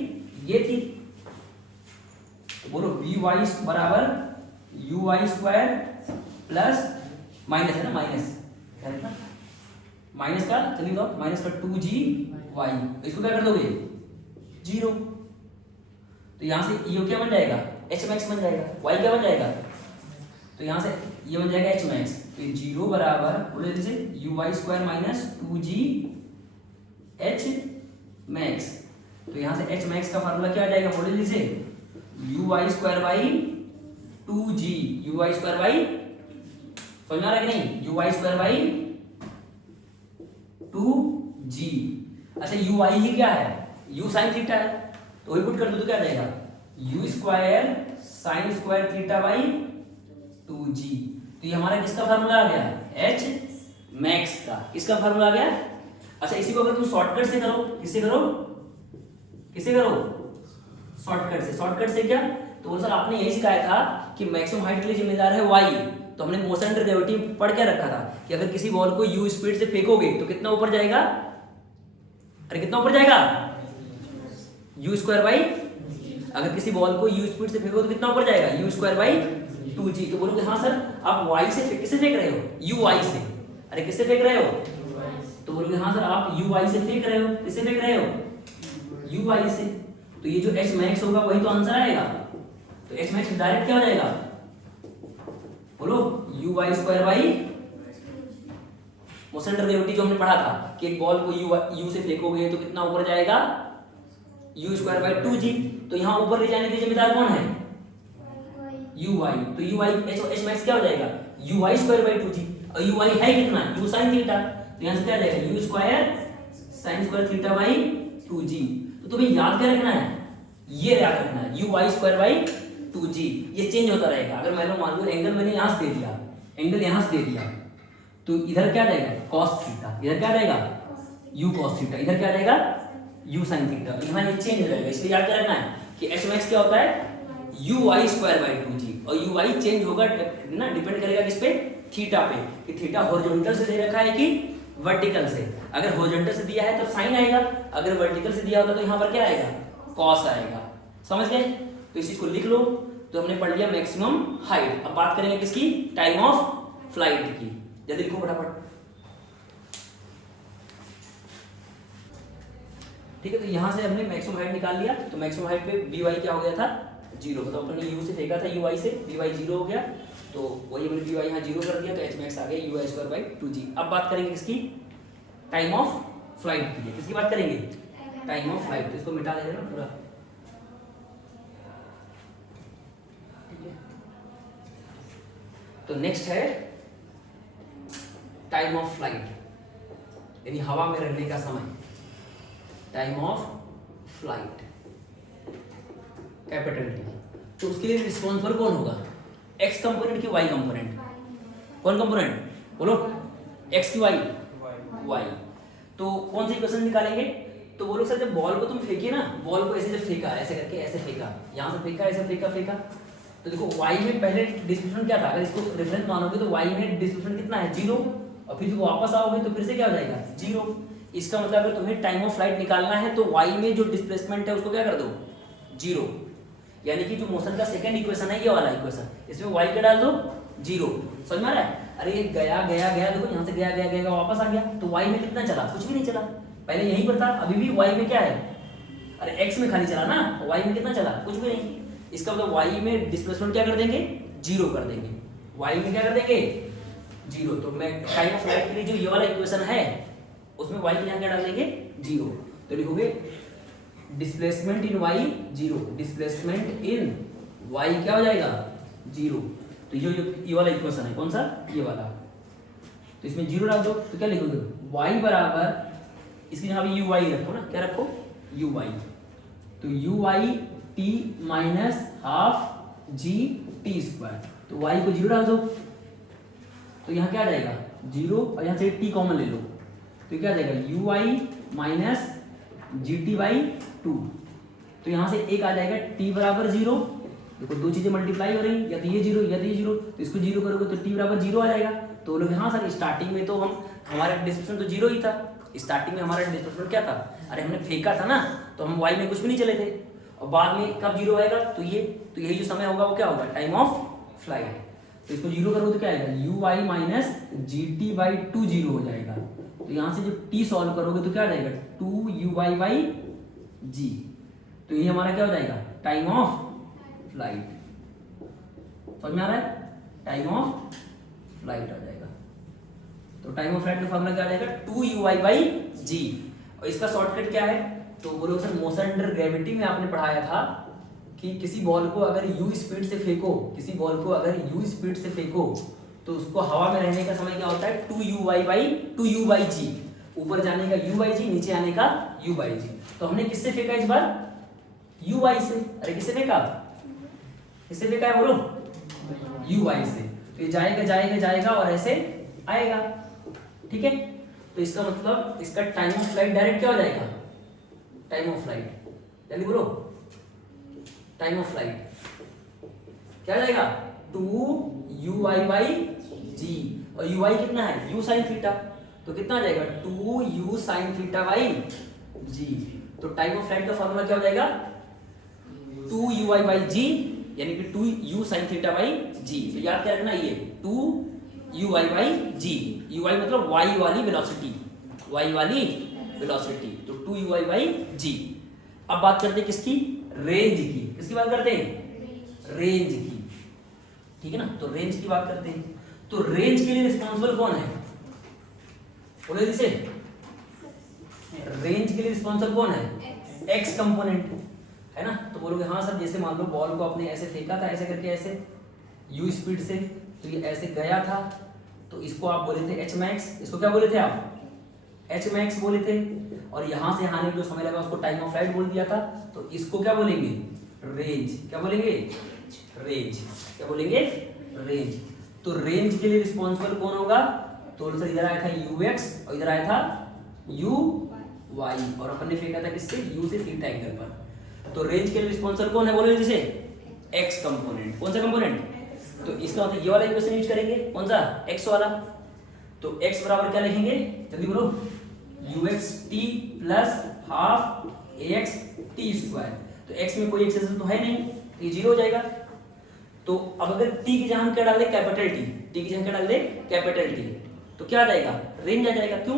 ये थी। तो बोलो by बराबर uy स्क्वायर प्लस माइनस है ना, माइनस क्या है ना, माइनस का चलिए तो माइनस का 2g y, इसको क्या कर दोगे जीरो। तो यहाँ से ये क्या बन जाएगा h मैक्स बन जाएगा, y क्या बन जाएगा, तो यहाँ से ये बन जाएगा h मैक्स। तो जीरो बराबर बोले जैसे uy square minus 2g h max. तो यहाँ से h मैक्स का फार्मूला क्या आ जाएगा, बोले जैसे uy square by 2g, uy square by, समझ में आ रहा है कि नहीं, uy स्क्वायर बाई 2g। अच्छा uy ही क्या है, u साइन थीटा है, तो वही पुट कर दो तो क्या आ जाएगा u square sine square theta by 2g। तो ये हमारा किसका फार्मूला आ गया, h मैक्स का, किसका फार्मूला आ गया। अच्छा इसी को अगर तुम शॉर्टकट से करो, किससे करो, किससे करो, शॉर्टकट से। शॉर्टकट से क्या, तो सर आपने यही सिखाया था कि मैक्सिमम हाइट के लिए जिम्मेदार है y। तो हमने मोशन अंडर ग्रेविटी पढ़ के रखा था कि अगर किसी बॉल को u स्पीड से फेंकोगे तो कितना ऊपर जाएगा, अरे कितना ऊपर जाएगा u स्क्वायर बाई, अगर किसी बॉल को u स्पीड से फेंको तो कितना ऊपर जाएगा u स्क्वायर बाई 2g। तो बोलोगे हाँ सर आप y से किससे फेंक रहे हो, uy से। अरे किससे फेंक रहे हो, तो बोलोगे हाँ सर आप uy से फेंक रहे हो, किससे फेंक रहे हो uy से। तो ये जो h मैक्स होगा वही तो आंसर आएगा। तो h मैक्स डायरेक्ट क्या हो जाएगा, बोलो uy square by, motion under gravity जो हमने पढ़ा था कि एक बॉल को u से फेंकोगे तो कितना ऊपर जाएगा u स्क्वायर बाई 2g। तो यहाँ ऊपर ले जाने के जिम्मेदार कौन है, uy। तो uy h मैक्स क्या हो जाएगा uy स्क्वायर बाई 2g, और uy है कितना u साइन थीटा। तो यहाँ से क्या आ जाएगा u square sine square theta by 2g। तो तुम्हें याद क्या रखना है, ये याद रखना है u y square by 2g। ये चेंज होता रहेगा। अगर मान लो एंगल मैंने यहाँ से दे दिया, एंगल यहाँ से दे दिया, तो इधर क्या रहेगा cos थीटा, इधर क्या रहेगा u cos थीटा, इधर क्या रहेगा u sin थीटा। तो यहाँ ये चेंज हो जाएगा। इसलिए याद क्या रखना है कि h max क्या होता है u y square by 2g, और u y चेंज होगा ना, डिपेंड करेगा किस पे, थीटा पे, कि थीटा हॉरिजॉन्टल से दे रखा है कि वर्टिकल से। अगर हॉरिजॉन्टल से दिया है तो साइन आएगा, अगर वर्टिकल से दिया होता तो यहाँ पर क्या आएगा कॉस आएगा। समझ गए? तो इस चीज को लिख लो। तो हमने पढ़ लिया मैक्सिमम हाइट। अब बात करेंगे किसकी, टाइम ऑफ फ्लाइट की। जल्दी लिखो फटाफट। ठीक है, तो यहां से हमने मैक्सिमम हाइट निकाल लिया। तो मैक्सिमम हाइट पे बी वाई क्या हो गया था 0, तो अपने यू से फेंका था यू वाई से, बी वाई 0 हो गया, तो वही हमने बी वाई यहाँ 0 कर दिया, तो एच मैक्स आ गया you Y square by 2g। अब बात करेंगे किसकी, टाइम ऑफ फ्लाइट की। किसकी बात करेंगे, टाइम ऑफ फ्लाइट। तो इसको मिटा देना ना पूरा, ठीक है। तो नेक्स्ट है टाइम ऑफ फ्लाइट, यानी हवा में रहने का समय, time of flight, capital T. तो उसके लिए रिस्पॉन्सिबल कौन होगा, एक्स कंपोनेंट की वाई कंपोनेंट, कौन कंपोनेंट बोलो, एक्स की वाई, वाई। तो कौन सी इक्वेशन निकालेंगे, तो बोलो सर जब बॉल को तुम फेंके ना, बॉल को ऐसे जब फेंका, ऐसे करके ऐसे फेंका, यहाँ से फेंका, ऐसे फेंका फेंका, तो देखो y में पहले डिस्प्लेसमेंट क्या था, अगर इसको रेफरेंस मानोगे तो y में डिस्प्लेसमेंट कितना है 0, और फिर जब वापस आओगे तो फिर से क्या हो जाएगा 0। इसका मतलब अगर तुम्हें टाइम ऑफ फ्लाइट निकालना है तो y में जो डिस्प्लेसमेंट है उसको क्या कर दो 0, यानी कि जो मोशन का सेकंड इक्वेशन है ये वाला इक्वेशन, इसमें y का डाल दो 0। समझ में आ रहा है? अरे ये गया गया गया, देखो यहाँ से गया गया गया वापस आ गया, तो y में कितना चला, कुछ भी नहीं चला, पहले यहीं पर था, अभी भी y में क्या है, अरे x में खाली चला ना, y में कितना चला, कुछ भी नहीं। इसका मतलब y में डिस्प्लेसमेंट क्या कर देंगे 0 कर देंगे, y में क्या कर देंगे 0। तो मैं टाइम ऑफ फ्लाइट के लिए जो ये वाला इक्वेशन है उसमें y की यहाँ क्या डाल देंगे 0, तो लिखोगे displacement in y 0, displacement in y क्या हो जाएगा 0। तो ये वाला इक्वेशन है, कौन सा, ये वाला, तो इसमें 0 डाल दो, तो क्या लिखोगे y बराबर, इसकी जगह भी uy रखो ना, क्या रखो uy, तो uy t minus half G T square, तो y को 0 डाल दो, तो यहाँ क्या आ जाएगा 0, और यहाँ से t कॉमन ले लो, तो क्या आ जाएगा uy minus G T by 2, तो यहाँ से एक आ जाएगा t बराबर 0। देखो दो चीजें मल्टीप्लाई हो रही, या तो ये 0 या तो ये 0, तो इसको 0 करोगे तो t बराबर 0 आ जाएगा। तो लोग हाँ सर स्टार्टिंग में तो हमारा डिस्प्लेसमेंट तो 0 ही था, स्टार्टिंग में हमारा डिस्प्लेसमेंट क्या था, अरे हमने फेंका था ना, तो हम y में कुछ भी नहीं चले थे, और बाद में कब 0 आएगा, तो यही जो समय होगा वो क्या होगा टाइम ऑफ फ्लाइट। तो इसको 0 करोगे तो क्या आएगा uy minus G T by 2 0 हो जाएगा। तो यहाँ से जब t सॉल्व करोगे तो क्या आ जाएगा 2uy बाई जी, तो ये हमारा क्या हो जाएगा टाइम ऑफ फ्लाइट। समझ में आ रहा है, टाइम ऑफ फ्लाइट आ जाएगा। तो टाइम ऑफ फ्लाइट का फॉर्मूला क्या आ जाएगा 2uy बाई जी, और इसका शॉर्टकट क्या है, तो बोलो सर मोशन अंडर ग्रेविटी में आपने पढ़ाया था कि किसी बॉल को अगर u स्पीड से फेंको, किसी बॉल को अगर u स्पीड से फेंको तो उसको हवा में रहने का समय क्या होता है 2uy बाई 2u बाई जी, ऊपर जाने का u बाई जी, नीचे आने का u बाई जी। तो हमने किससे फेंका इस बार uy से, अरे किससे फेंका, किससे फेंका है बोलो uy से, तो ये जाएगा जाएगा जाएगा और ऐसे आएगा, ठीक है। तो इसका मतलब इसका टाइम ऑफ फ्लाइट डायरेक्ट क्या हो जाएगा, टाइम ऑफ फ्लाइट, जल्दी बोलो टाइम ऑफ फ्लाइट क्या जाएगा 2uy बाई जी, और uy कितना है u sin थीटा, तो कितना आ जाएगा 2u sin theta by g. तो टाइम ऑफ फ्लाइट का फॉर्मूला क्या हो जाएगा 2uy बाई जी, यानी कि 2u sin theta by g. तो याद क्या रखना ये 2uy बाई जी, uy मतलब y वाली वेलोसिटी, y वाली वेलोसिटी, तो 2uy बाई जी। अब बात करते हैं किसकी, रेंज की, किसकी बात करते हैं रेंज की, ठीक है ना। तो रेंज की बात करते हैं, तो रेंज के लिए रिस्पॉन्सिबल कौन है, बोले जिसे रेंज के लिए रिस्पॉन्सिबल कौन है एक्स कंपोनेंट, है ना। तो बोलोगे हाँ सर जैसे मान लो बॉल को आपने ऐसे फेंका था, ऐसे करके ऐसे u स्पीड से, तो ये ऐसे गया था, तो इसको आप बोले थे h मैक्स, इसको क्या बोले थे आप एच मैक्स बोले थे, और यहां से आने में जो समय लगा उसको टाइम ऑफ फ्लाइट बोल दिया था। तो इसको क्या बोलेंगे? रेंज। क्या बोलेंगे? रेंज। क्या बोलेंगे? रेंज। तो रेंज के लिए रिस्पॉन्सिबल कौन होगा? तो सर इधर आया था यू एक्स और इधर आया था यू वाई, और अपन ने फेंका था किससे? यू से थीटा एंगल पर। तो रेंज के लिए रिस्पॉन्सिबल कौन है बोले जिसे? X component. कौन सा कंपोनेंट? तो इसका मतलब ये वाला इक्वेशन यूज करेंगे, कौन सा? एक्स वाला। तो एक्स बराबर क्या लिखेंगे? जल्दी बोलो। You x T plus half A x T square. तो एक्स में कोई एक्सेशन तो है नहीं, ये जीरो हो जाएगा। तो अब अगर टी की जगह हम क्या डाल दे? Capital T. टी की जगह क्या डाल दे? Capital T. तो क्या आ जाएगा? रेंज आ जाएगा। क्यों?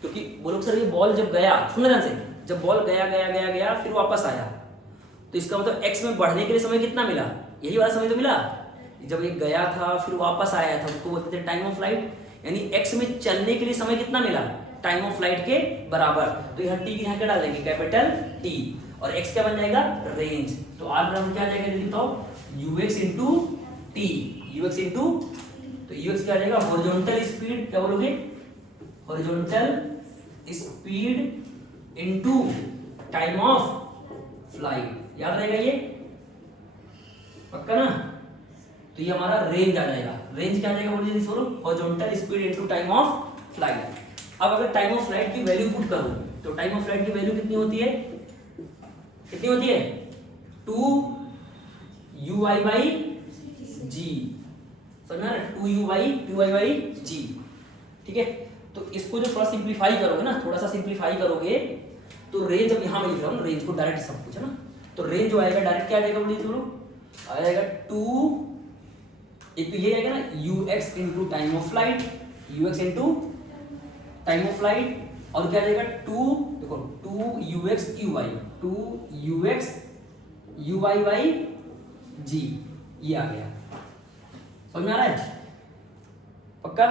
क्योंकि बोलो सर ये बॉल जब गया, सुनना ध्यान से, जब बॉल गया गया गया गया फिर वापस आया, तो इसका मतलब एक्स में बढ़ने के लिए समय कितना मिला? यही वाला समय तो मिला। जब ये गया था फिर वापस आया था, उसको बोलते थे टाइम ऑफ फ्लाइट। यानी एक्स में चलने के लिए समय कितना मिला? टाइम ऑफ फ्लाइट के बराबर। तो यहाँ टी की यहाँ क्या डाल देंगे? Capital T. और एक्स क्या बन जाएगा? रेंज। तो आर बराबर क्या आ जाएगा? जल्दी बताओ। You x into T. You x into, तो यू एक्स क्या आ जाएगा? Horizontal speed. क्या बोलोगे? Horizontal speed into time of flight. याद रहेगा ये? पक्का ना? तो ये हमारा रेंज आ जाएगा। रेंज क्या आ जाएगा बोलिए जल्दी बोलो? Horizontal speed into time of flight. अब अगर टाइम ऑफ फ्लाइट की वैल्यू पुट करो तो टाइम ऑफ फ्लाइट की वैल्यू कितनी होती है? कितनी होती है? 2 u बाई जी। समझना ना? 2 u बाई जी। ठीक है। तो इसको जो थोड़ा सिंप्लीफाई करोगे ना, थोड़ा सा सिंप्लीफाई करोगे तो रेंज, अब यहां मैं लिख रहा हूं रेंज को डायरेक्ट सब कुछ है ना, तो रेंज जो आएगा डायरेक्ट क्या आएगा बोलिए बोलो? आ जाएगा 2, एक तो ये आएगा ना u x into time of flight, u x into time of flight, और क्या आ जाएगा 2, देखो 2 u x u y, 2 u x u y by g. ये आ गया। समझ में आ रहा है? पक्का?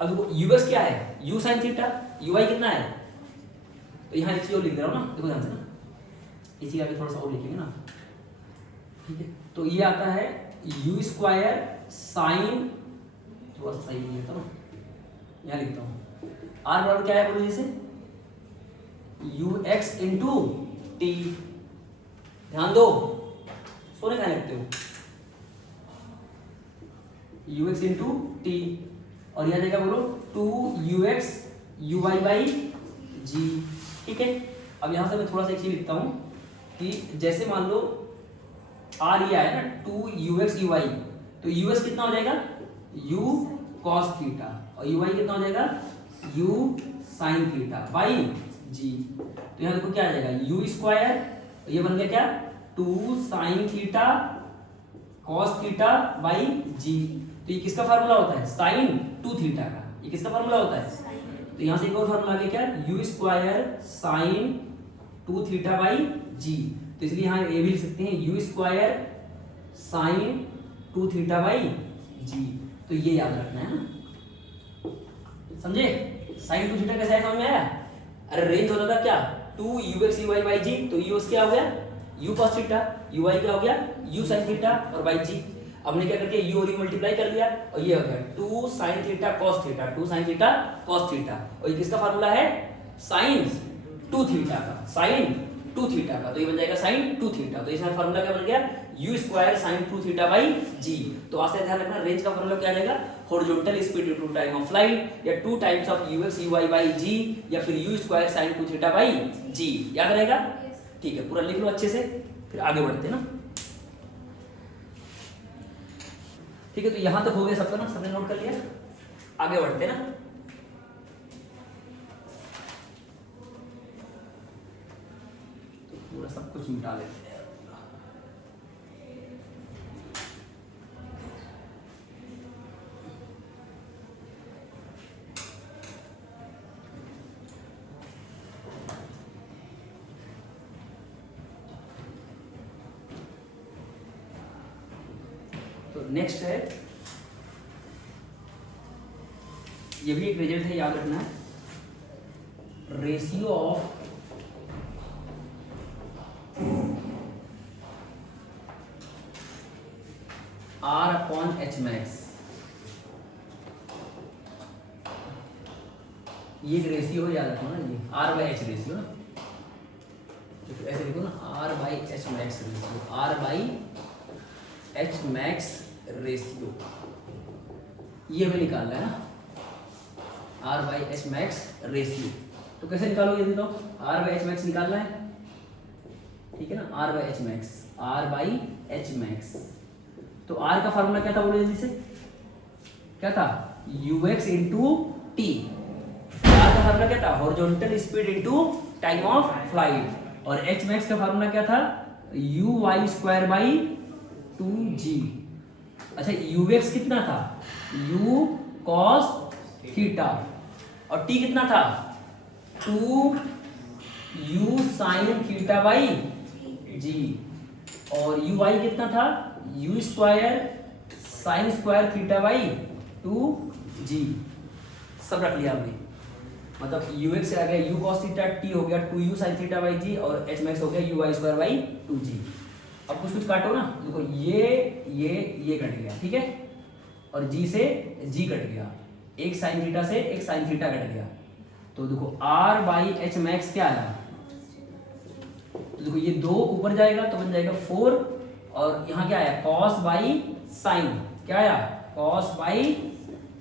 अब देखो यू एक्स क्या है? U sine theta. You Y कितना है? तो यहाँ एक चीज और लिख दे रहा हूँ ना, देखो ध्यान से ना, इसी का भी थोड़ा सा और लिखेंगे ना। ठीक है। तो ये आता है यू स्क्वायर साइन, थोड़ा सा सही नहीं लिखता ना, यहाँ लिखता हूँ। आर बराबर क्या है बोलो जैसे? You x into T. ध्यान दो, सोने कहाँ लिखते हो? यू एक्स इंटू टी, और यह जाएगा बोलो 2 u x u y by g. ठीक है। अब यहां से मैं थोड़ा सा एक चीज लिखता हूं कि जैसे मान लो आर ये आया ना 2 यू एक्स यू वाई, तो यू एक्स कितना हो जाएगा? यू कॉस थीटा, और यू वाई कितना हो जाएगा? You sine theta by g. तो यहां देखो क्या आ जाएगा? यू स्क्वायर, तो ये बन गया क्या? 2 sine theta cos theta by g. तो ये किसका फार्मूला होता है? साइन 2 थीटा का। ये किसका फार्मूला होता है? तो यहां से एक और फार्मूला आ गया क्या? U square sine 2 theta by g. तो इसलिए यहां ये भी लिख सकते हैं u square sine 2 theta by g. तो ये याद रखना है ना, समझे? साइन 2 थीटा कैसा है, समझ में आया? अरे रेंज होता था क्या? 2 u x u y by g, तो यू एक्स क्या हो गया? U cos theta, you y क्या हो गया? यू साइन थीटा और बाई जी। हमने क्या कर दिया? यू और यू मल्टीप्लाई कर दिया, और ये हो गया 2 sine theta cos theta, 2 sine theta cos theta. और ये किसका फार्मूला है? साइन 2 थीटा का, साइन 2 थीटा का। तो ये बन जाएगा साइन 2 थीटा। तो इसका फार्मूला क्या बन गया? U square sine 2 theta by g. तो आज से ध्यान रखना, रेंज का फार्मूला क्या आ जाएगा? Horizontal speed into time of flight, या 2 times of u x u y by g, या फिर u square sine 2 theta by g. याद रहेगा? ठीक है, पूरा लिख लो अच्छे से, फिर आगे बढ़ते हैं ना। ठीक है, तो यहां तक हो गया सबका ना, सबने नोट कर लिया? आगे बढ़ते हैं ना। तो पूरा सब कुछ मिटा लेते हैं। तो नेक्स्ट है, ये भी एक रिजल्ट है, याद रखना, ratio of R upon H max ये एक रेशियो है, याद रखो ना, ये आर बाई एच रेशियो ना, तो ऐसे लिखो ना, R by H max ratio, R by H max ratio, ये हमें निकालना है ना, R by H max ratio. तो कैसे निकालोगे यदि, तो आर बाई एच मैक्स निकालना है, ठीक है ना, R by H max, R by H max. तो आर का फार्मूला क्या था, बोलो जल्दी से, क्या था, U x into T. R का फार्मूला क्या था, horizontal speed into time of flight. और एच मैक्स का फार्मूला क्या था, you Y square by 2g। अच्छा, यू एक्स कितना था, यू कॉस थीटा, और टी कितना था, 2u साइन थीटा बाई जी, और यू वाई कितना था, you square sine square theta by 2g। सब रख लिया हमने, मतलब यू एक्स आ गया यू कॉस थीटा, टी हो गया 2u साइन थीटा बाई जी, और एच मैक्स हो गया you Y square by 2g। अब कुछ कुछ काटो ना, देखो ये कट गया, ठीक है, और जी से जी कट गया, एक साइन थीटा से एक साइन थीटा कट गया। तो देखो आर बाई एच मैक्स क्या आया, तो देखो ये 2 ऊपर जाएगा तो बन जाएगा 4, और यहाँ क्या आया, कॉस बाई साइन, क्या आया, कॉस बाई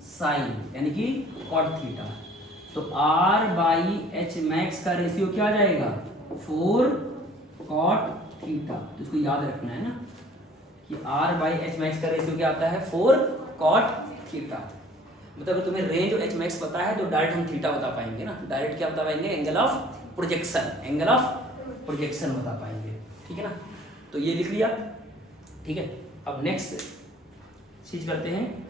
साइन, यानी कि कॉट थीटा। तो आर बाई एच मैक्स का रेशियो क्या आ जाएगा, 4 कॉट थीटा। तो इसको याद रखना है ना कि आर बाई एच मैक्स का रेशियो क्या आता है, 4 कॉट थीटा। मतलब तुम्हें रेंज और एच मैक्स पता है तो डायरेक्ट हम थीटा बता पाएंगे ना, डायरेक्ट क्या बता पाएंगे, angle of projection, angle of projection बता पाएंगे, ठीक है ना। तो ये लिख लिया, ठीक है। अब नेक्स्ट चीज करते हैं,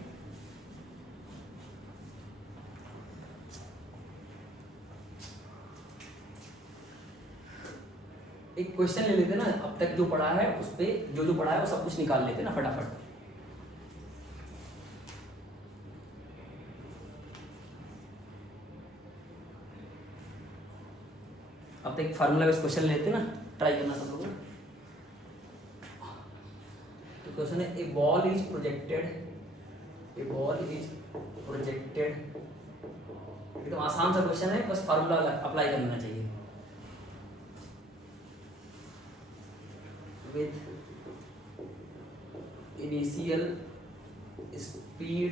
एक क्वेश्चन ले लेते ना, अब तक जो पढ़ा है उस पे जो पढ़ा है वो सब कुछ निकाल लेते ना फटाफट। अब तक फार्मूला बेस्ड क्वेश्चन लेते ना, ट्राई करना सब लोग ना। तो क्वेश्चन है, ए बॉल इज प्रोजेक्टेड, एकदम आसान सा क्वेश्चन है, बस फार्मूला अप्लाई करना चाहिए। with initial speed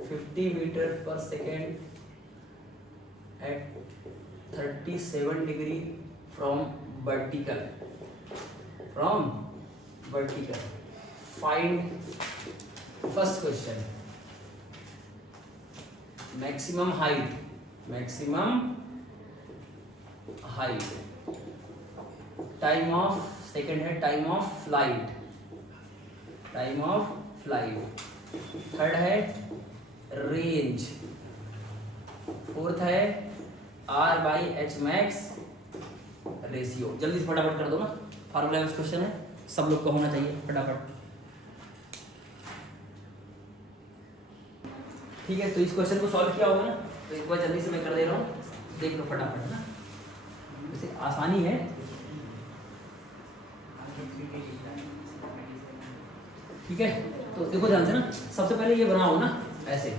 50 meter per second at 37 degree from vertical, find first question, maximum height, time of, second है टाइम ऑफ फ्लाइट, थर्ड है रेंज, फोर्थ है R by H max ratio. जल्दी से फटाफट कर दो ना, फार्मूला बेस्ड क्वेश्चन है, सब लोग को होना चाहिए फटाफट, ठीक है। तो इस क्वेश्चन को सॉल्व किया होगा ना, तो एक बार जल्दी से मैं कर दे रहा हूँ, देख लो फटाफट ना, वैसे आसानी है, ठीक है। तो देखो ध्यान से ना, सबसे पहले ये बनाओ ना ऐसे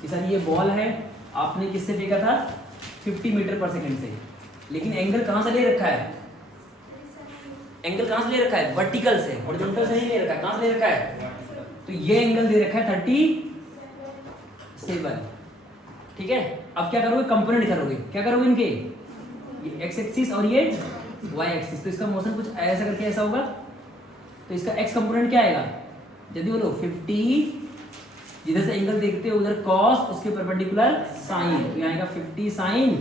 कि सर ये बॉल है, आपने किससे फेंका था, 50 मीटर पर सेकंड से, लेकिन एंगल कहाँ से ले रखा है, वर्टिकल से, हॉरिजॉन्टल से नहीं ले रखा है, कहाँ से ले रखा है, तो ये एंगल दे रखा है 37, ठीक है। अब क्या करोगे, कंपोनेंट करोगे, क्या करोगे इनके, ये एक्स एक्सिस और ये वाई एक्सिस, तो इसका मोशन कुछ ऐसा करके ऐसा होगा, तो इसका एक्स कंपोनेंट क्या आएगा, जल्दी बोलो, 50, जिधर से एंगल देखते हो उधर कॉस, उसके परपेंडिकुलर साइन, तो यहाँ आएगा 50 साइन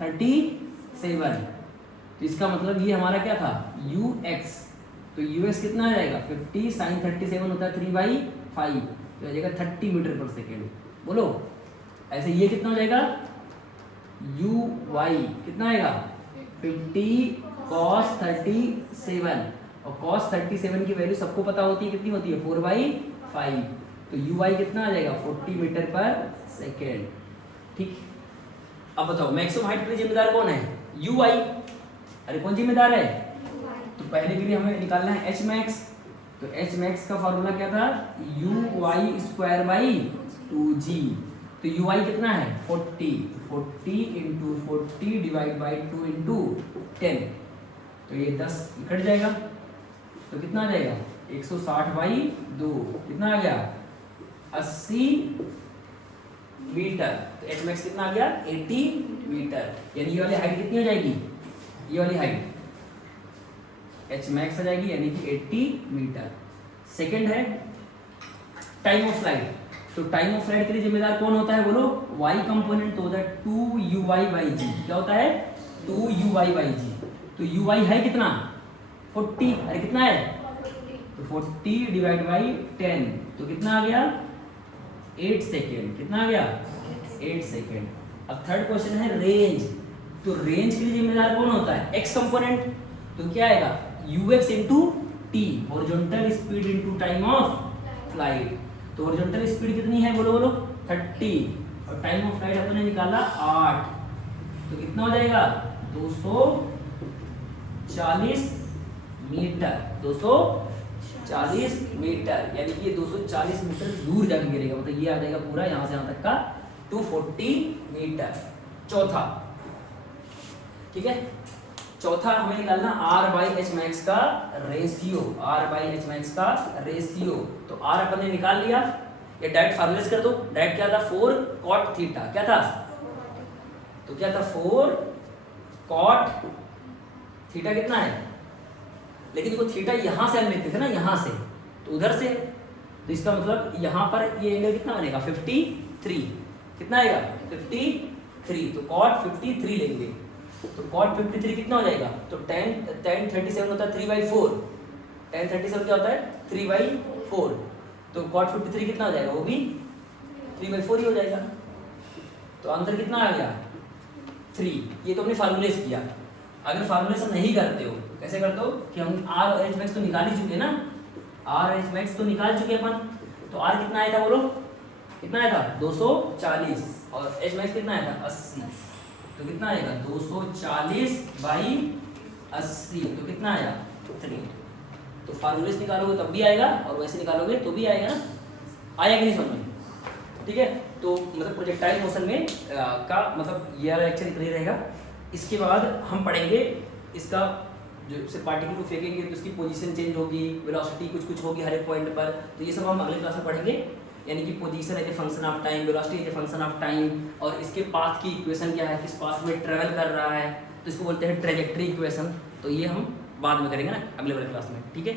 37, तो इसका मतलब ये हमारा क्या था, यू एक्स, तो यू एक्स कितना आ जाएगा, 50 साइन 37 होता है 3/5, तो आ जाएगा 30 मीटर पर सेकेंड। बोलो ऐसे, ये कितना हो जाएगा, यू वाई कितना आएगा, 50 cos 37, और cos 37 की वैल्यू सबको पता होती है, कितनी होती है, 4/5, तो यू वाई कितना आ जाएगा, 40 मीटर पर सेकेंड, ठीक। अब बताओ मैक्सिमम हाइट के लिए जिम्मेदार कौन है, यू वाई, अरे कौन जिम्मेदार है, तो पहले के लिए हमें निकालना है एच मैक्स, तो एच मैक्स का फॉर्मूला क्या था, you Y square by 2g, तो यू आई कितना है 40, 40 इंटू 40 डिवाइड बाई 2 इंटू 10, तो ये 10 कट जाएगा, तो कितना आ जाएगा 160 बाई 2, कितना आ गया 80 मीटर। तो एच मैक्स कितना आ गया 80 मीटर, यानी ये वाली हाइट कितनी हो जाएगी, ये वाली हाइट एच मैक्स आ जाएगी यानी कि 80 मीटर। सेकंड है टाइम ऑफ फ्लाइट, तो टाइम ऑफ फ्लाइट के लिए जिम्मेदार कौन होता है बोलो, y कंपोनेंट तो होता है 2uy बाई जी, क्या होता है 2uy बाई जी। तो uy है कितना 40, अरे कितना है तो 40 डिवाइड बाई 10, तो कितना आ गया 8 सेकेंड, कितना आ गया 8 सेकेंड। अब थर्ड क्वेश्चन है रेंज, तो रेंज के लिए जिम्मेदार कौन होता है x कंपोनेंट, तो क्या आएगा ux into T, horizontal speed into time of flight. तो हॉरिजॉन्टल स्पीड कितनी है बोलो बोलो 30, और टाइम ऑफ फ्लाइट अपने निकाला 8, तो कितना हो जाएगा 240 मीटर, 240 मीटर, यानी कि ये 240 मीटर दूर जाके गिरेगा, मतलब ये आ जाएगा पूरा यहाँ से यहाँ तक का 240 मीटर। चौथा, ठीक है, चौथा हमें निकालना r बाई एच मैक्स का ratio, r by H max का रेशियो। तो r अपन ने निकाल लिया, ये डायरेक्ट फार्मूलेस कर दो, डायरेक्ट क्या था 4 cot थीटा, क्या था तो क्या था 4 cot थीटा कितना है, लेकिन देखो थीटा यहाँ से हम लेते थे ना, यहाँ से तो उधर से, तो इसका मतलब यहाँ पर ये एंगल कितना बनेगा 53, कितना आएगा 53, तो cot 53 लेंगे, तो cot 53 कितना हो जाएगा, तो tan 37 होता है 3/4, tan 37 क्या होता है 3/4, तो cot 53 कितना हो जाएगा, वो भी 3/4 ही हो जाएगा, तो आंसर कितना आ गया 3। ये तो हमने फार्मूलेस किया। अगर फार्मूलेस हम नहीं करते हो, कैसे करते हो कि हम r और h मैक्स तो निकाल ही चुके ना, r और h मैक्स तो निकाल चुके अपन, तो r कितना आया था बोलो, कितना आया था 240, और h मैक्स कितना आया था 80, तो कितना आएगा 240 बाई 80, तो कितना आया 3। तो फार्मूलेस निकालोगे तब भी आएगा और वैसे निकालोगे तो भी आएगा ना, आया कि नहीं समझ में, ठीक है। तो मतलब प्रोजेक्टाइल मोशन में का मतलब ये वाला लेक्चर इतना ही रहेगा। इसके बाद हम पढ़ेंगे इसका जो से पार्टिकल को फेंकेंगे तो उसकी पोजीशन चेंज होगी, वेलोसिटी कुछ कुछ होगी हर एक पॉइंट पर, तो ये सब हम अगले क्लास में पढ़ेंगे, यानी कि position as a function of time, velocity as a function of time, और इसके पाथ की इक्वेशन क्या है, किस पाथ में ट्रेवल कर रहा है, तो इसको बोलते हैं ट्रेजेक्ट्री इक्वेशन। तो ये हम बाद में करेंगे ना अगले वाले क्लास में, ठीक है।